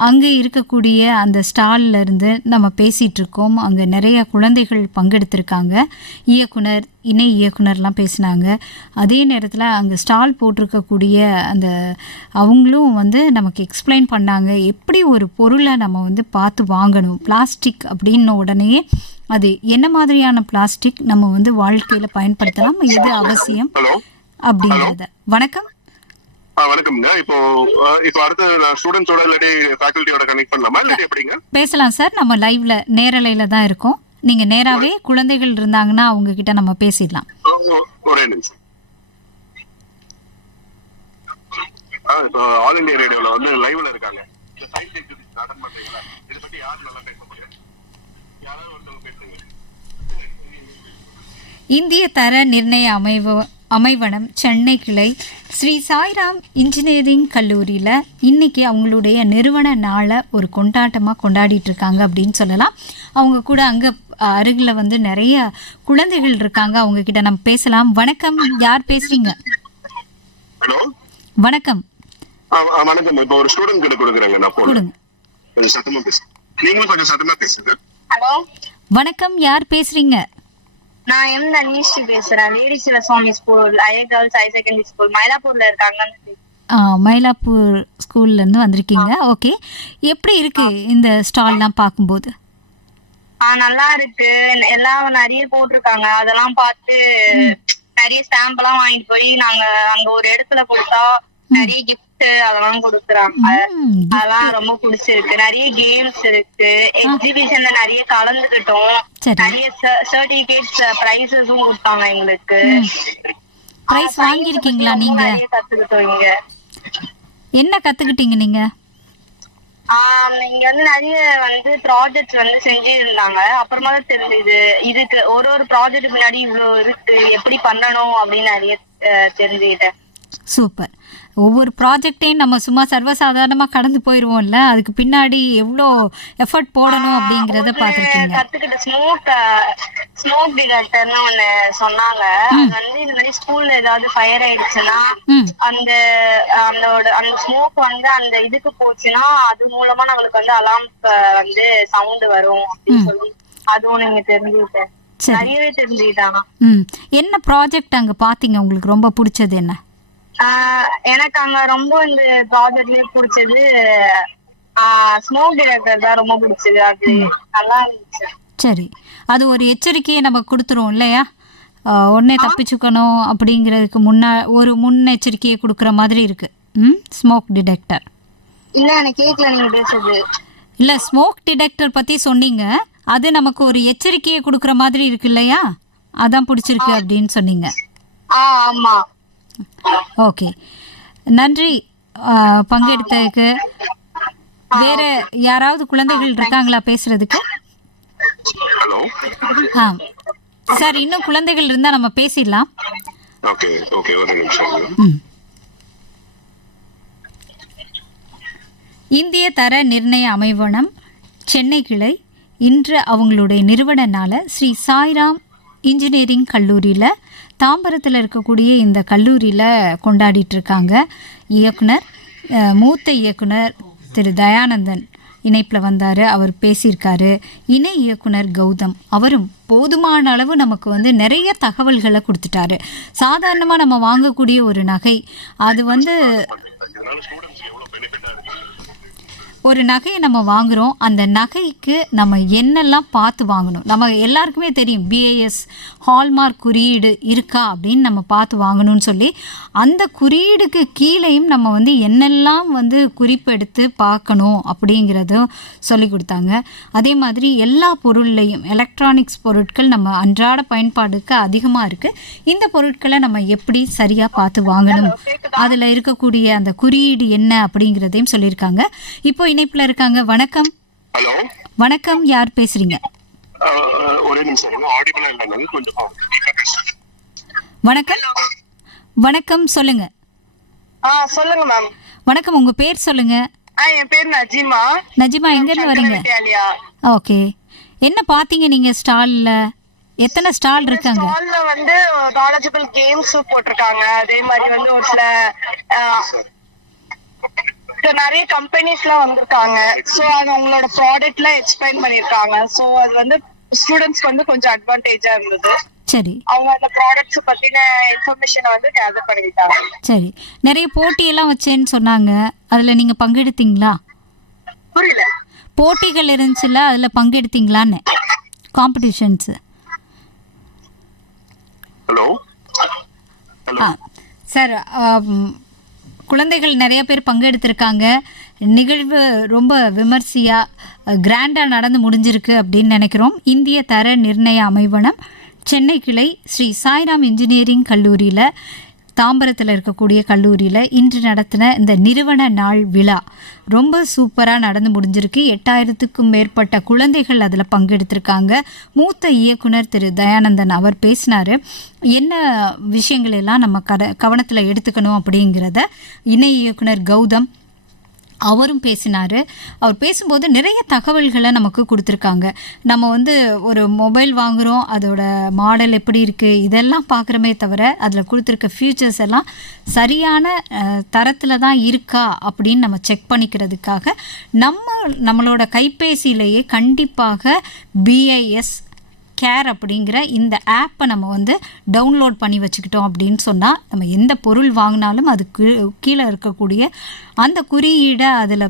அங்கே இருக்கக்கூடிய அந்த ஸ்டால்ல இருந்து நம்ம பேசிகிட்டு இருக்கோம். அங்கே நிறைய குழந்தைகள் பங்கெடுத்திருக்காங்க. இயக்குனர், இணை இயக்குனர்லாம் பேசினாங்க. அதே நேரத்தில் அங்கே ஸ்டால் போட்டிருக்கக்கூடிய அந்த அவங்களும் வந்து நமக்கு எக்ஸ்பிளைன் பண்ணாங்க எப்படி ஒரு பொருளை நம்ம வந்து பார்த்து வாங்கணும். பிளாஸ்டிக் அப்படின்ன உடனே அது என்ன மாதிரியான பிளாஸ்டிக் நம்ம வந்து வாழ்க்கையில் பயன்படுத்தலாம், எது அவசியம் அப்படிங்கிறத. வணக்கம். வணக்கம்ங்க. இப்போ அடுத்து ஸ்டூடெண்ட்ஸோட இல்லாட்டி ஃபேக்கல்ட்டியோட கனெக்ட் பண்ணலாமா இல்லாட்டி எப்படிங்க? பேசலாம் சார், நம்ம லைவ்ல நேரலையில தான் இருக்கோம். நீங்க நேராவே குழந்தைகள் இருந்தாங்கன்னா அவங்க கிட்ட நம்ம பேசிடலாம். ஒரே நிமிஷம். இப்போ ஆல் இந்தியா ரேடியோல வந்து லைவ்ல இருக்காங்க. இதை பத்தி யார் நல்லா பேச முடியும்? யாராவது ஒருத்தவங்க பேசுங்க. இந்திய தர நிர்ணய அமைவனம் சென்னை கிளை ஸ்ரீ சாய்ராம் இன்ஜினியரிங் கல்லூரியில் இன்னைக்கு அவங்களுடைய நிறுவன நாளை ஒரு கொண்டாட்டமாக கொண்டாடிட்டு இருக்காங்க அப்படின்னு சொல்லலாம். அவங்க கூட அங்கே அருகில் வந்து நிறைய குழந்தைகள் இருக்காங்க. அவங்க கிட்ட நம்ம பேசலாம். வணக்கம், யார் பேசுறீங்க? ஹலோ, வணக்கம். வணக்கம். இப்போ ஒரு ஸ்டூடெண்ட் கிட்ட கொடுக்குறேங்க, நான் போடுங்க. கொஞ்சம் சத்தமா பேசுங்க. நீங்களும் கொஞ்சம் சத்தமா பேசுங்க. ஹலோ, வணக்கம், யார் பேசுறீங்க? நான் எம் தனிஷ்டி பேசுறேன். Lady Sivaswami school, IA girls high secondary school மயிலாப்பூர்ல இருக்காங்க. மயிலாப்பூர் ஸ்கூல்ல இருந்து வந்திருக்கீங்க. ஓகே, எப்படி இருக்கு இந்த ஸ்டால்லாம் பார்க்கும்போது? நல்லா இருக்கு. எல்லாம் நிறைய போட்டிருக்காங்க. அதெல்லாம் பார்த்து நிறைய ஸ்டாம்ப் எல்லாம் வாங்கிட்டு போய் நாங்க அங்க ஒரு இடத்துல கொடுத்தா நிறைய கிஃப்ட் அதெல்லாம் கொடுக்குறாங்க. அதெல்லாம் ரொம்ப பிடிச்சிருக்கு. நிறைய கேம்ஸ் இருக்கு. எக்ஸிபிஷன்ல நிறைய கலந்துகிட்டோம். நிறைய சர்டிபிகேட்ஸ் பிரைஸஸும் கொடுத்தாங்க எங்களுக்கு. பிரைஸ் வாங்கிருக்கீங்களா நீங்க? நிறைய கத்துக்கிட்டோம். இங்க என்ன கத்துக்கிட்டீங்க நீங்க? இங்க வந்து நிறைய வந்து ப்ராஜெக்ட்ஸ் வந்து செஞ்சு இருந்தாங்க. அப்புறமா தான் தெரிஞ்சது இதுக்கு ஒரு ப்ராஜெக்ட் முன்னாடி இவ்வளவு இருக்கு, எப்படி பண்ணணும் அப்படின்னு நிறைய தெரிஞ்சுக்கிட்டேன். சூப்பர். ஒவ்வொரு ப்ராஜெக்டையும் நம்ம சும்மா சர்வசாதாரணமாக கடந்து போயிடுவோம்ல, அதுக்கு பின்னாடி எவ்வளோ எஃபர்ட் போடணும் அப்படிங்கிறத பார்த்துருக்கீங்க. கற்றுக்கிட்ட ஸ்மோக் டிடெக்டர்னு ஒன்று சொன்னாங்க. அது வந்து இந்த மாதிரி ஸ்கூல்ல ஏதாவது ஃபயர் ஆயிடுச்சுன்னா அந்த ஸ்மோக் வந்து அந்த இதுக்கு போச்சுன்னா அது மூலமா நம்மளுக்கு வந்து அலாம் வந்து சவுண்ட் வரும் அப்படின்னு சொல்லி அதுவும் நீங்க தெரிஞ்சுக்கிட்டேன். நிறையவே தெரிஞ்சுக்கிட்டாங்க. என்ன ப்ராஜெக்ட் அங்கே பார்த்தீங்க? உங்களுக்கு ரொம்ப பிடிச்சது என்ன? எனக்கு அங்க ரொம்ப இந்த ப்ராஜெக்ட்லயே பிடிச்சது ஸ்மோக் டிடெக்டர் தான் ரொம்ப பிடிச்சது. அது நல்லா இருந்துச்சு. சரி, அது ஒரு எச்சரிக்கையை நம்ம கொடுத்துரும் இல்லையா? உடனே தப்பிச்சுக்கணும் அப்படிங்கிறதுக்கு ஒரு முன்னெச்சரிக்கையை கொடுக்குற மாதிரி இருக்கு. ஸ்மோக் டிடெக்டர் இல்ல, எனக்கு கேட்கல நீங்க பேசுறது. இல்ல, ஸ்மோக் டிடெக்டர் பத்தி சொன்னீங்க. அது நமக்கு ஒரு எச்சரிக்கையை கொடுக்குற மாதிரி இருக்கு இல்லையா? அதான் பிடிச்சிருக்கு அப்படின்னு சொன்னீங்க. ஆமா. ஓகே, நன்றி பங்கெடுத்ததுக்கு. வேற யாராவது குழந்தைகள் இருக்காங்களா பேசுறதுக்கு? சார், இன்னும் குழந்தைகள் இருந்தா நம்ம பேசிடலாம். இந்திய தர நிர்ணய அமைவனம் சென்னை கிளை இன்று அவங்களுடைய நிறுவன நாளை ஸ்ரீ சாய்ராம் இன்ஜினியரிங் கல்லூரியில் தாம்பரத்தில் இருக்கக்கூடிய இந்த கல்லூரியில் கொண்டாடிட்டு இருக்காங்க. இயக்குனர், மூத்த இயக்குனர் திரு தயானந்தன் இணைப்பில் வந்தார். அவர் பேசியிருக்காரு. இணை இயக்குனர் கௌதம் அவரும் போதுமான அளவு நமக்கு வந்து நிறைய தகவல்களை கொடுத்துட்டாரு. சாதாரணமாக நம்ம வாங்கக்கூடிய ஒரு நகை, அது வந்து ஒரு நகையை நம்ம வாங்குகிறோம். அந்த நகைக்கு நம்ம என்னெல்லாம் பார்த்து வாங்கணும்? நம்ம எல்லாருக்குமே தெரியும் BIS ஹால்மார்க் குறியீடு இருக்கா அப்படின்னு நம்ம பார்த்து வாங்கணும்னு சொல்லி, அந்த குறியீடுக்கு கீழேயும் நம்ம வந்து என்னெல்லாம் வந்து குறிப்பெடுத்து பார்க்கணும் அப்படிங்கிறதும் சொல்லி கொடுத்தாங்க. அதே மாதிரி எல்லா பொருள்லையும் எலக்ட்ரானிக்ஸ் பொருட்கள் நம்ம அன்றாட பயன்பாடுக்கு அதிகமாக இருக்குது. இந்த பொருட்களை நம்ம எப்படி சரியாக பார்த்து வாங்கணும், அதில் இருக்கக்கூடிய அந்த குறியீடு என்ன அப்படிங்கிறதையும் சொல்லியிருக்காங்க. இப்போ இணைப்புல இருக்காங்க. வணக்கம். ஹலோ வணக்கம், யார் பேசுறீங்க? ஒரே நிமிஷம், ஆடிபிளா இல்லைங்க, கொஞ்சம் வணக்கம். வணக்கம், சொல்லுங்க. சொல்லுங்க மேம். வணக்கம், உங்க பேர் சொல்லுங்க. என் பேர் நஜிமா. நஜிமா, எங்க இருந்து வரீங்க? ஓகே, என்ன பாத்தீங்க நீங்க ஸ்டால்ல? எத்தனை ஸ்டால் இருக்காங்க? ஸ்டால்ல வந்து நாலேஜபிள் கேம்ஸ் போட்டிருக்காங்க. அதே மாதிரி வந்து ஒரு சில நிறைய கம்பெனிஸ்லாம் வந்திருக்காங்க. ஸோ அது அவங்களோட ப்ராடக்ட்லாம் எக்ஸ்பிளைன் பண்ணிருக்காங்க. ஸோ அது வந்து ஸ்டூடெண்ட்ஸ்க்கு வந்து கொஞ்சம் அட்வான்டேஜா இருந்தது. சரி, அவங்க அந்த ப்ராடக்ட்ஸ் பத்தின இன்ஃபர்மேஷனை வந்து கேதர் பண்ணிட்டாங்க. சரி. நிறைய போட்டியெல்லாம் வச்சேன்னு சொன்னாங்க, அதுல நீங்க பங்கெடுத்தீங்களா? புரியல. போட்டிகள் இருந்துச்சுல்ல, அதுல பங்கெடுத்தீங்களான்னு? காம்படிஷன்ஸ். ஹலோ சார், குழந்தைகள் நிறைய பேர் பங்கெடுத்திருக்காங்க. நிகழ்வு ரொம்ப விமர்சையாக கிராண்டாக நடந்து முடிஞ்சிருக்கு அப்படின்னு நினைக்கிறோம். இந்திய தர நிர்ணய அமைவனம் சென்னை கிளை ஸ்ரீ சாய்ராம் இன்ஜினியரிங் கல்லூரியில், தாம்பரத்தில் இருக்கக்கூடிய கல்லூரியில் இன்று நடத்தின இந்த நிறுவன நாள் விழா ரொம்ப சூப்பராக நடந்து முடிஞ்சிருக்கு. 8000க்கும் மேற்பட்ட குழந்தைகள் அதில் பங்கெடுத்திருக்காங்க. மூத்த இயக்குனர் திரு தயானந்தன் அவர் பேசினார். என்ன விஷயங்கள் எல்லாம் நம்ம கவனத்தில் எடுத்துக்கணும் அப்படிங்கிறத இணை இயக்குனர் கௌதம் அவரும் பேசினார். அவர் பேசும்போது நிறைய தகவல்களை நமக்கு கொடுத்துருக்காங்க. நம்ம வந்து ஒரு மொபைல் வாங்குகிறோம், அதோட மாடல் எப்படி இருக்குது இதெல்லாம் பார்க்குறமே தவிர அதில் கொடுத்துருக்க ஃபியூச்சர்ஸ் எல்லாம் சரியான தரத்தில் தான் இருக்கா அப்படின்னு நம்ம செக் பண்ணிக்கிறதுக்காக நம்மளோட கைபேசியிலேயே கண்டிப்பாக BIS கேர் அப்படிங்கிற இந்த ஆப்பை நம்ம வந்து டவுன்லோட் பண்ணி வச்சுக்கிட்டோம் அப்படின்னு சொன்னால், நம்ம எந்த பொருள் வாங்கினாலும் அது கீழே இருக்கக்கூடிய அந்த குறியீடை அதில்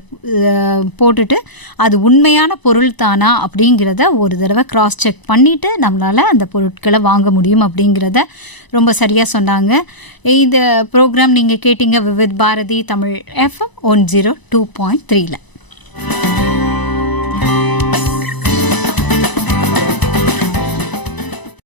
போட்டுட்டு அது உண்மையான பொருள் தானா அப்படிங்கிறத ஒரு தடவை கிராஸ் செக் பண்ணிவிட்டு நம்மளால் அந்த பொருட்களை வாங்க முடியும் அப்படிங்கிறத ரொம்ப சரியாக சொன்னாங்க. இந்த ப்ரோக்ராம் நீங்கள் கேட்டீங்க விவித் பாரதி தமிழ் FM 102.3.